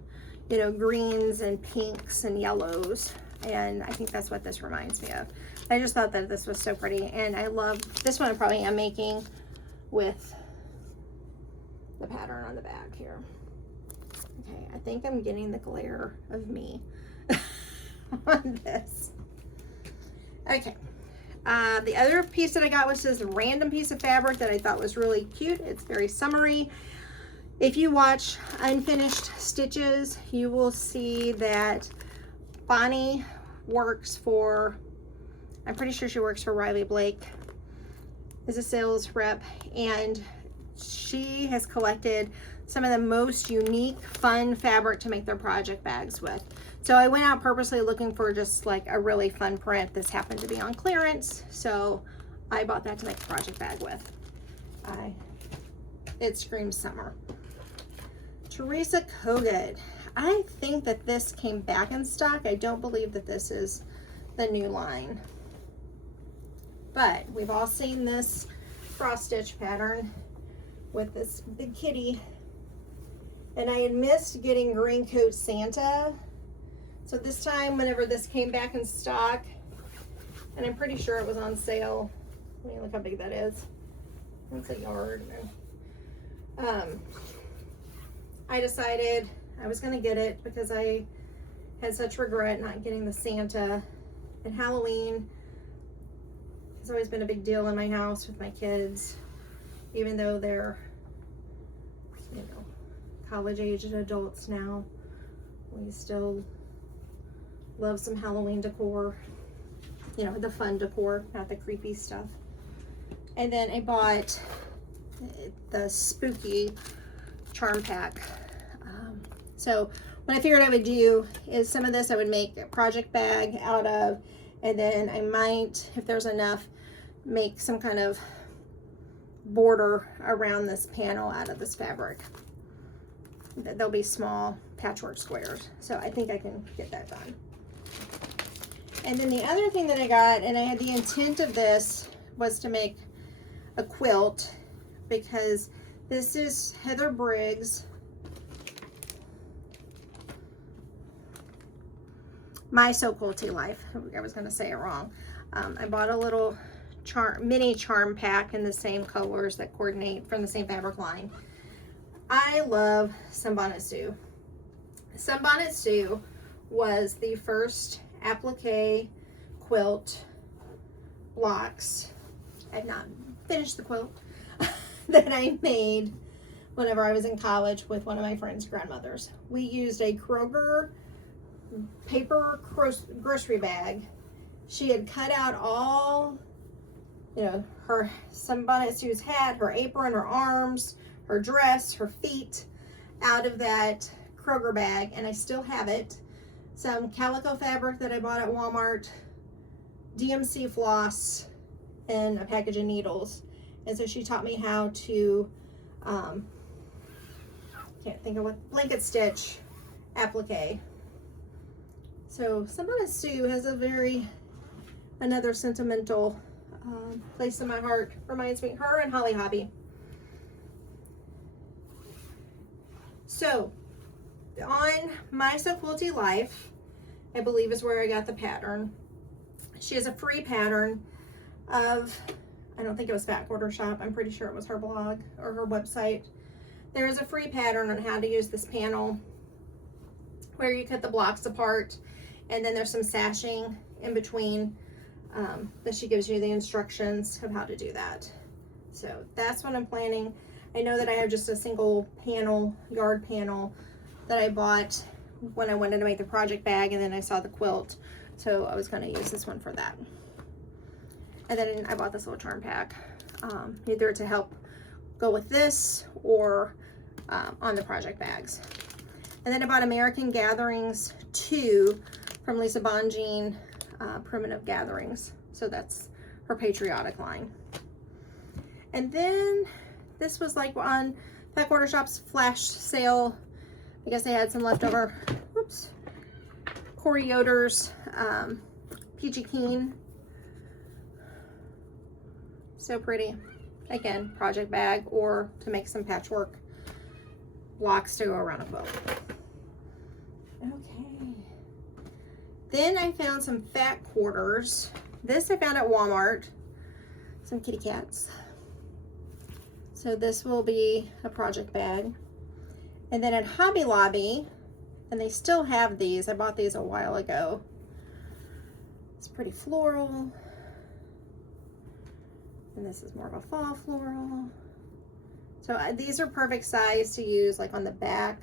you know, greens and pinks and yellows. And I think that's what this reminds me of. I just thought that this was so pretty. And I love this one. I probably am making with the pattern on the back here. Okay, I think I'm getting the glare of me on this. Okay, the other piece that I got was this random piece of fabric that I thought was really cute. It's very summery. If you watch Unfinished Stitches, you will see that Bonnie works for, I'm pretty sure she works for Riley Blake, is a sales rep, and she has collected some of the most unique, fun fabric to make their project bags with. So I went out purposely looking for just like a really fun print. This happened to be on clearance, so I bought that to make a project bag with. It screams summer. Teresa Kogut. I think that this came back in stock. I don't believe that this is the new line. But we've all seen this cross stitch pattern with this big kitty. And I had missed getting Green Coat Santa. So this time, whenever this came back in stock, and I'm pretty sure it was on sale. Let me look how big that is. That's a yard. I decided I was gonna get it because I had such regret not getting the Santa. And Halloween has always been a big deal in my house with my kids, even though they're, you know, college-aged adults now. We still love some Halloween decor, you know, the fun decor, not the creepy stuff. And then I bought the spooky charm pack. So what I figured I would do is some of this I would make a project bag out of, and then I might, if there's enough, make some kind of border around this panel out of this fabric. There'll be small patchwork squares, so I think I can get that done. And then the other thing that I got, and I had the intent of this was to make a quilt, because this is Heather Briggs' My So Quilty Life. I was going to say it wrong. I bought a little mini charm pack in the same colors that coordinate from the same fabric line. I love Sunbonnet Sue. Sunbonnet Sue was the first applique quilt blocks. I've not finished the quilt that I made whenever I was in college with one of my friend's grandmothers. We used a Kroger paper grocery bag. She had cut out all, you know, her Sunbonnet Sue's hat, her apron, her arms, her dress, her feet out of that Kroger bag, and I still have it. Some calico fabric that I bought at Walmart, DMC floss, and a package of needles. And so she taught me how to, can't think of what, blanket stitch applique. So Sunbonnet Sue has another sentimental place in my heart. Reminds me, her and Holly Hobby. So on My So Quilty Life, I believe is where I got the pattern. She has a free pattern of, I don't think it was Fat Quarter Shop, I'm pretty sure it was her blog or her website. There is a free pattern on how to use this panel where you cut the blocks apart, and then there's some sashing in between that she gives you the instructions of how to do that. So that's what I'm planning. I know that I have just a single panel, yard panel, that I bought when I wanted to make the project bag, and then I saw the quilt, so I was going to use this one for that. And then I bought this little charm pack, either to help go with this or on the project bags. And then I bought American Gatherings 2 from Lisa Bonjean, Primitive Gatherings. So that's her patriotic line. And then this was like on Fat Quarter Shop's flash sale. I guess they had some leftover, oops, Corey Yoder's Peachy Keen. So pretty. Again, project bag or to make some patchwork blocks to go around a quilt. Okay. Then I found some fat quarters. This I found at Walmart. Some kitty cats. So this will be a project bag. And then at Hobby Lobby, and they still have these. I bought these a while ago. It's pretty floral. And this is more of a fall floral. So these are perfect size to use like on the back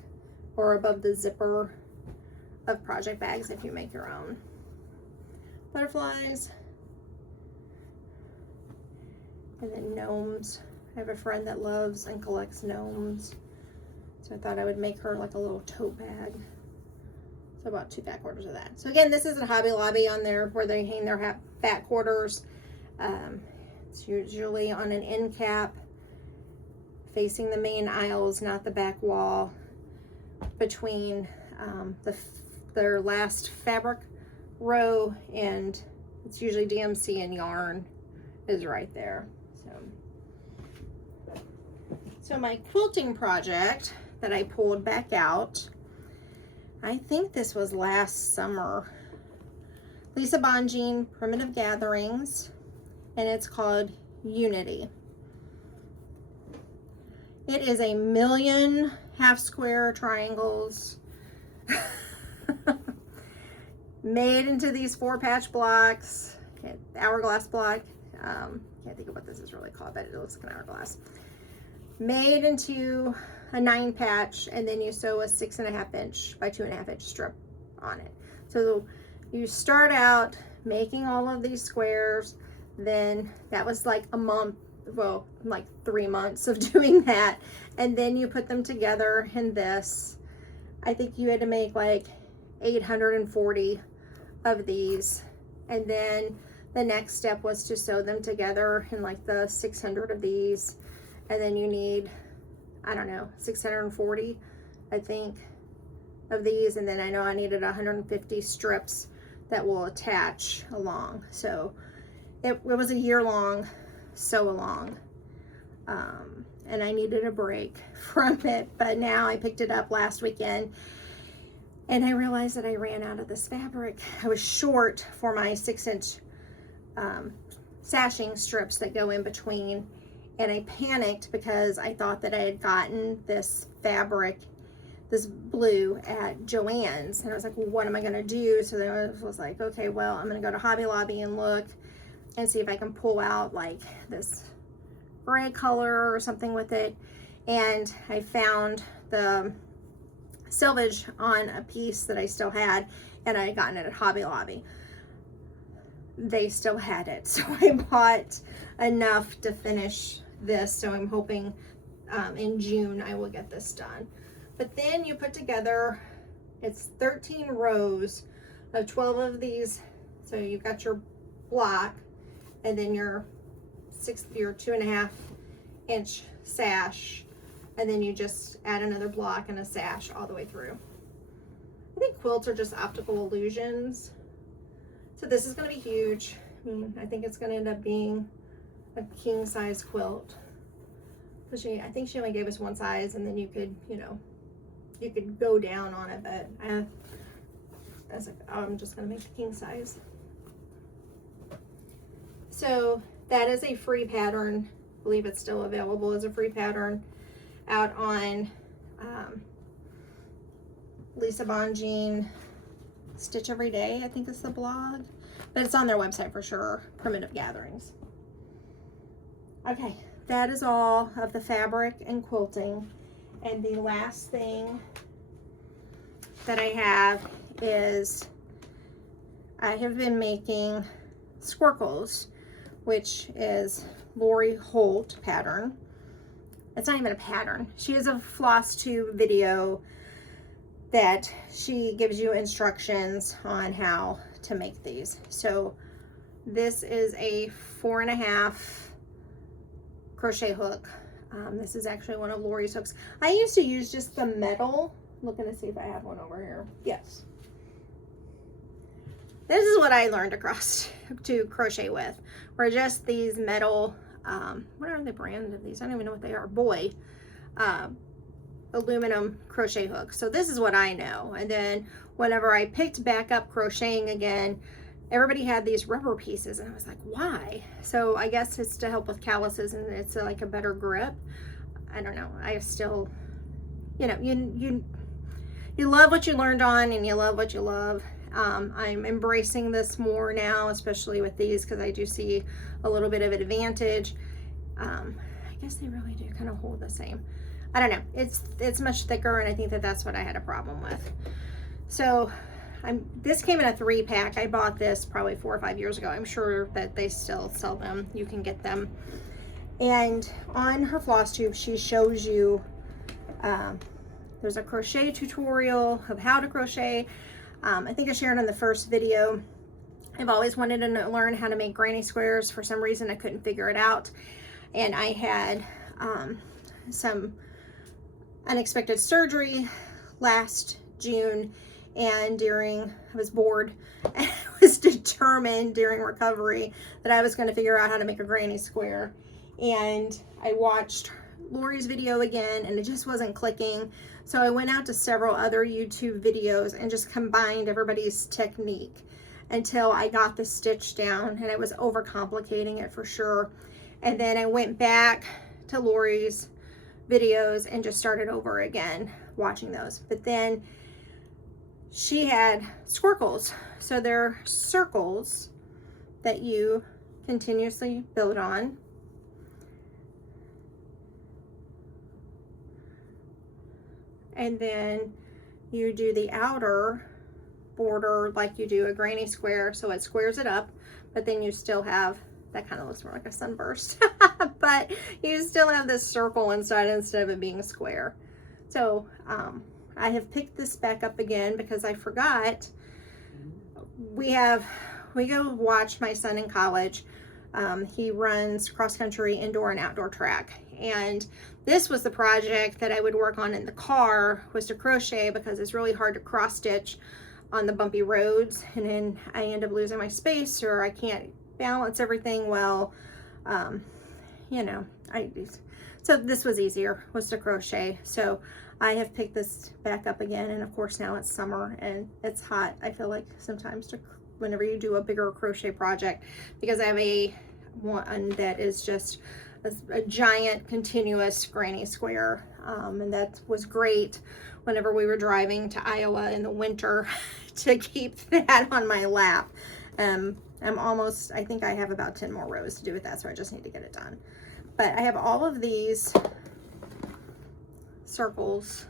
or above the zipper of project bags if you make your own. Butterflies. And then gnomes. I have a friend that loves and collects gnomes. So I thought I would make her like a little tote bag. So I bought 2 fat quarters of that. So again, this is a Hobby Lobby on there where they hang their fat quarters. It's usually on an end cap facing the main aisles, not the back wall, between their last fabric row, and it's usually DMC and yarn is right there. So my quilting project that I pulled back out, I think this was last summer. Lisa Bonjean Primitive Gatherings, and it's called Unity. It is 1,000,000 half square triangles made into these 4-patch blocks, hourglass block. Can't think of what this is really called, but it looks like an hourglass. Made into a 9-patch, and then you sew a 6.5 inch by 2.5 inch strip on it. So you start out making all of these squares, then that was like a month, well, like 3 months of doing that, and then you put them together in this. I think you had to make like 840 of these, and then the next step was to sew them together in like the 600 of these, and then you need, I don't know, 640, I think, of these, and then I know I needed 150 strips that will attach along. So it was a year-long sew-along, and I needed a break from it, but now I picked it up last weekend, and I realized that I ran out of this fabric. I was short for my 6-inch sashing strips that go in between, and I panicked because I thought that I had gotten this fabric, this blue, at Joann's, and I was like, well, what am I gonna do? So then I was like, okay, well, I'm gonna go to Hobby Lobby and look and see if I can pull out like this gray color or something with it. And I found the selvage on a piece that I still had, and I had gotten it at Hobby Lobby. They still had it, so I bought enough to finish this. So I'm hoping in June I will get this done. But then you put together, it's 13 rows of 12 of these. So you've got your block, and then your 2.5 inch sash, and then you just add another block and a sash all the way through. I think quilts are just optical illusions. So this is going to be huge. I mean, I think it's going to end up being a king size quilt. But I think she only gave us one size, and then you could, you know, you could go down on it, but I was like, oh, I'm just going to make the king size. So that is a free pattern. I believe it's still available as a free pattern out on Lisa Bonjean Stitch Every Day, I think is the blog, but it's on their website for sure, Primitive Gatherings. Okay, that is all of the fabric and quilting, and the last thing that I have is I have been making squircles, which is Lori Holt pattern. It's not even a pattern. She has a Flosstube video that she gives you instructions on how to make these. So this is a 4.5 crochet hook. This is actually one of Lori's hooks. I used to use just the metal. Looking to see if I have one over here. Yes. This is what I learned to crochet with, were just these metal, what are the brand of these? I don't even know what they are. Boy, aluminum crochet hooks. So this is what I know. And then whenever I picked back up crocheting again, everybody had these rubber pieces, and I was like, why? So I guess it's to help with calluses, and it's like a better grip. I don't know. I still, you know, you love what you learned on, and you love what you love. I'm embracing this more now, especially with these, because I do see a little bit of an advantage. I guess they really do kind of hold the same. I don't know. It's much thicker, and I think that that's what I had a problem with. So this came in a 3-pack. I bought this probably 4 or 5 years ago. I'm sure that they still sell them. You can get them. And on her floss tube, she shows you, there's a crochet tutorial of how to crochet. I think I shared in the first video. I've always wanted to learn how to make granny squares. For some reason, I couldn't figure it out. And I had some unexpected surgery last June, and I was bored and I was determined during recovery that I was going to figure out how to make a granny square. And I watched Lori's video again, and it just wasn't clicking. So I went out to several other YouTube videos and just combined everybody's technique until I got the stitch down, and I was overcomplicating it for sure. And then I went back to Lori's videos and just started over again watching those. But then she had squircles. So they're circles that you continuously build on. And then you do the outer border like you do a granny square, so it squares it up, but then you still have, that kind of looks more like a sunburst, but you still have this circle inside instead of it being square. So I have picked this back up again because I forgot. We go watch my son in college. He runs cross country, indoor and outdoor track, and this was the project that I would work on in the car, was to crochet, because it's really hard to cross stitch on the bumpy roads, and then I end up losing my space, or I can't balance everything well. You know, so this was easier, was to crochet. So I have picked this back up again, and of course now it's summer and it's hot. I feel like sometimes whenever you do a bigger crochet project, because I have one that is just a giant continuous granny square, and that was great whenever we were driving to Iowa in the winter to keep that on my lap. I think I have about 10 more rows to do with that, so I just need to get it done. But I have all of these circles,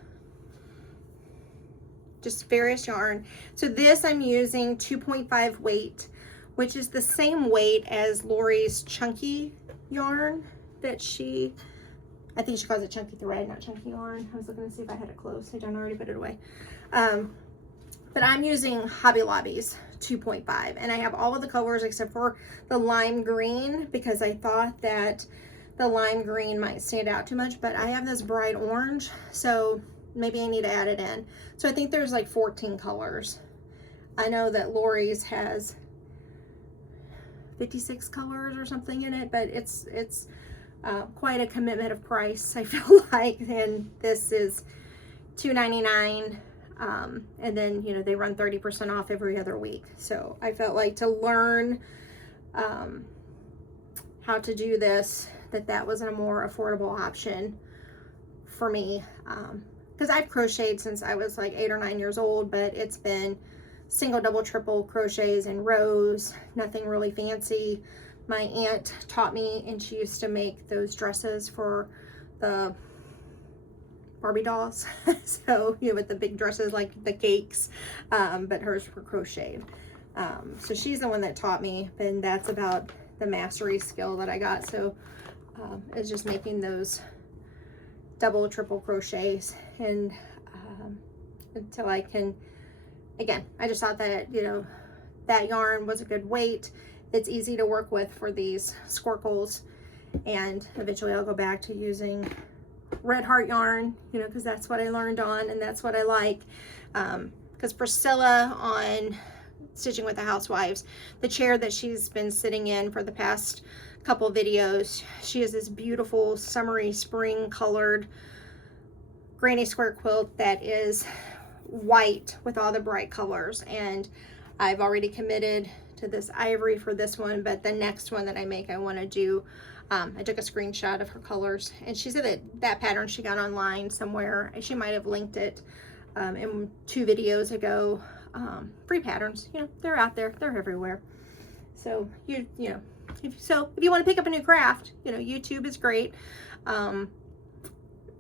just various yarn. So this I'm using 2.5 weight, which is the same weight as Lori's chunky yarn that I think she calls it chunky thread, not chunky yarn. I was looking to see if I had it close. I don't already put it away. But I'm using Hobby Lobby's 2.5, and I have all of the colors except for the lime green, because I thought that the lime green might stand out too much, but I have this bright orange, so maybe I need to add it in. So I think there's like 14 colors. I know that Lori's has 56 colors or something in it, but it's quite a commitment of price, I feel like. And this is $2.99, and then, you know, they run 30% off every other week. So I felt like to learn how to do this, that was a more affordable option for me, because I've crocheted since I was like 8 or 9 years old, but it's been single, double, triple crochets in rows, nothing really fancy. My aunt taught me, and she used to make those dresses for the Barbie dolls. So, you know, with the big dresses like the cakes, but hers were crocheted. So she's the one that taught me, and that's about the mastery skill that I got. So it's just making those double, triple crochets, and until I can, again, I just thought that, you know, that yarn was a good weight. It's easy to work with for these squircles, and eventually I'll go back to using Red Heart yarn, you know, because that's what I learned on, and that's what I like. Because Priscilla on Stitching with the Housewives, the chair that she's been sitting in for the past couple videos, she has this beautiful summery spring colored granny square quilt that is white with all the bright colors, and I've already committed to this ivory for this one, but the next one that I make, I want to do, I took a screenshot of her colors, and she said that pattern she got online somewhere, and she might have linked it in 2 videos ago. Free patterns, you know, they're out there, they're everywhere. So you know, if you want to pick up a new craft, you know, YouTube is great.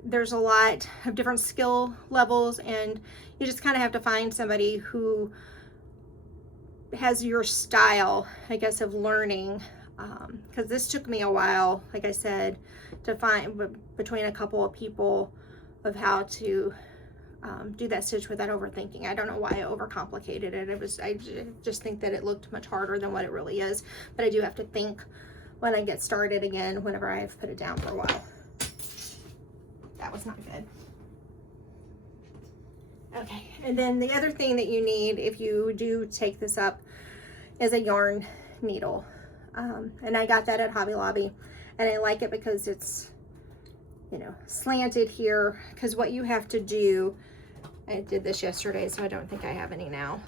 There's a lot of different skill levels, and you just kind of have to find somebody who has your style, I guess, of learning. because this took me a while, like I said, to find between a couple of people of how to do that stitch without overthinking. I don't know why I overcomplicated it. I just think that it looked much harder than what it really is, but I do have to think when I get started again, whenever I've put it down for a while. That was not good. Okay, and then the other thing that you need if you do take this up is a yarn needle. And I got that at Hobby Lobby, and I like it because it's, you know, slanted here, because what you have to do, I did this yesterday, so I don't think I have any now.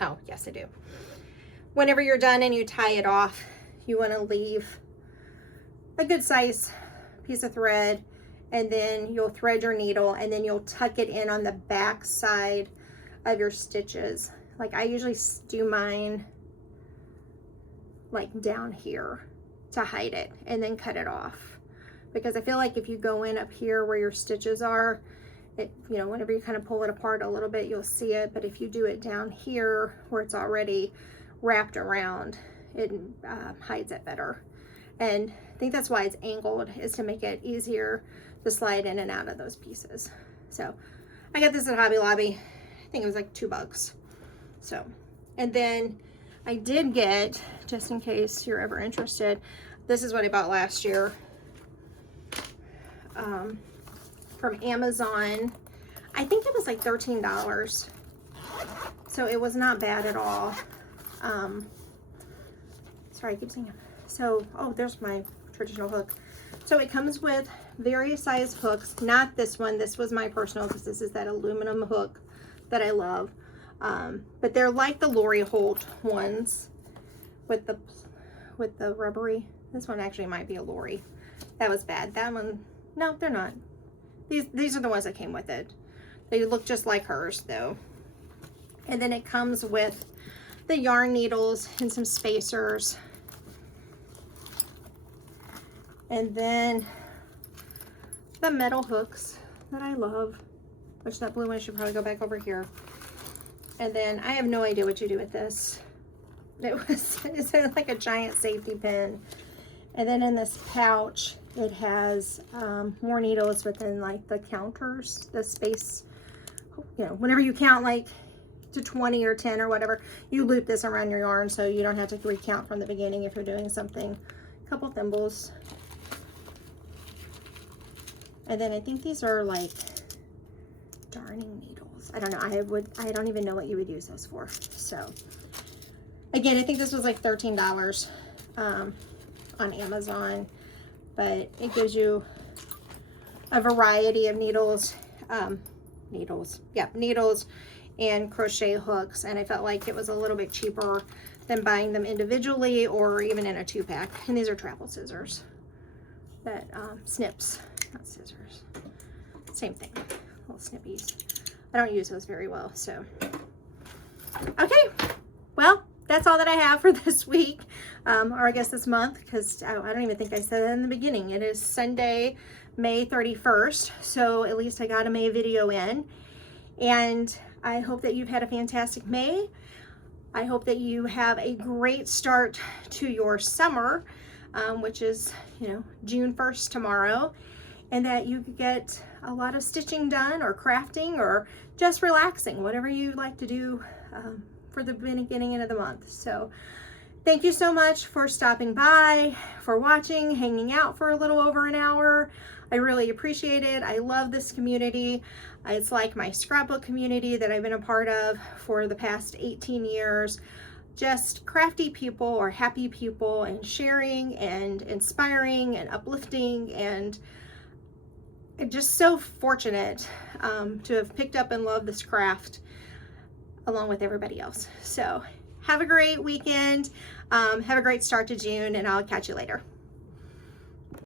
Oh, yes, I do. Whenever you're done and you tie it off, you want to leave a good size piece of thread, and then you'll thread your needle, and then you'll tuck it in on the back side of your stitches. Like I usually do mine like down here to hide it, and then cut it off, because I feel like if you go in up here where your stitches are, it, you know, whenever you kind of pull it apart a little bit, you'll see it. But if you do it down here where it's already wrapped around, it hides it better. And I think that's why it's angled, is to make it easier to slide in and out of those pieces. So I got this at Hobby Lobby. I think it was like $2. So, and then I did get, just in case you're ever interested, this is what I bought last year from Amazon. I think it was like $13. So it was not bad at all. Sorry, I keep saying it. So, oh, there's my traditional hook. So it comes with various size hooks. Not this one. This was my personal, because this is that aluminum hook that I love. But they're like the Lori Holt ones with the rubbery. This one actually might be a Lori. That was bad. That one, no, they're not. These are the ones that came with it. They look just like hers though. And then it comes with the yarn needles and some spacers. And then the metal hooks that I love, which that blue one should probably go back over here. And then I have no idea what you do with this. It's like a giant safety pin. And then in this pouch, it has more needles within like the counters, the space, you know, whenever you count like to 20 or 10 or whatever, you loop this around your yarn so you don't have to recount from the beginning if you're doing something. A couple thimbles. And then I think these are like darning needles. I don't know. I don't even know what you would use this for. So again, I think this was like $13 on Amazon, but it gives you a variety of needles and crochet hooks. And I felt like it was a little bit cheaper than buying them individually or even in a 2-pack. And these are travel scissors, but snips. Not scissors, same thing, little snippies. I don't use those very well. So okay, well, that's all that I have for this week, or I guess this month, because I don't even think I said it in the beginning. It is Sunday, May 31st, so at least I got a May video in, and I hope that you've had a fantastic May. I hope that you have a great start to your summer, which is, you know, June 1st tomorrow, and that you get a lot of stitching done, or crafting, or just relaxing, whatever you like to do for the beginning of the month. So thank you so much for stopping by, for watching, hanging out for a little over an hour. I really appreciate it. I love this community. It's like my scrapbook community that I've been a part of for the past 18 years. Just crafty people, or happy people, and sharing and inspiring and uplifting, and I'm just so fortunate to have picked up and loved this craft along with everybody else. So have a great weekend. Have a great start to June, and I'll catch you later.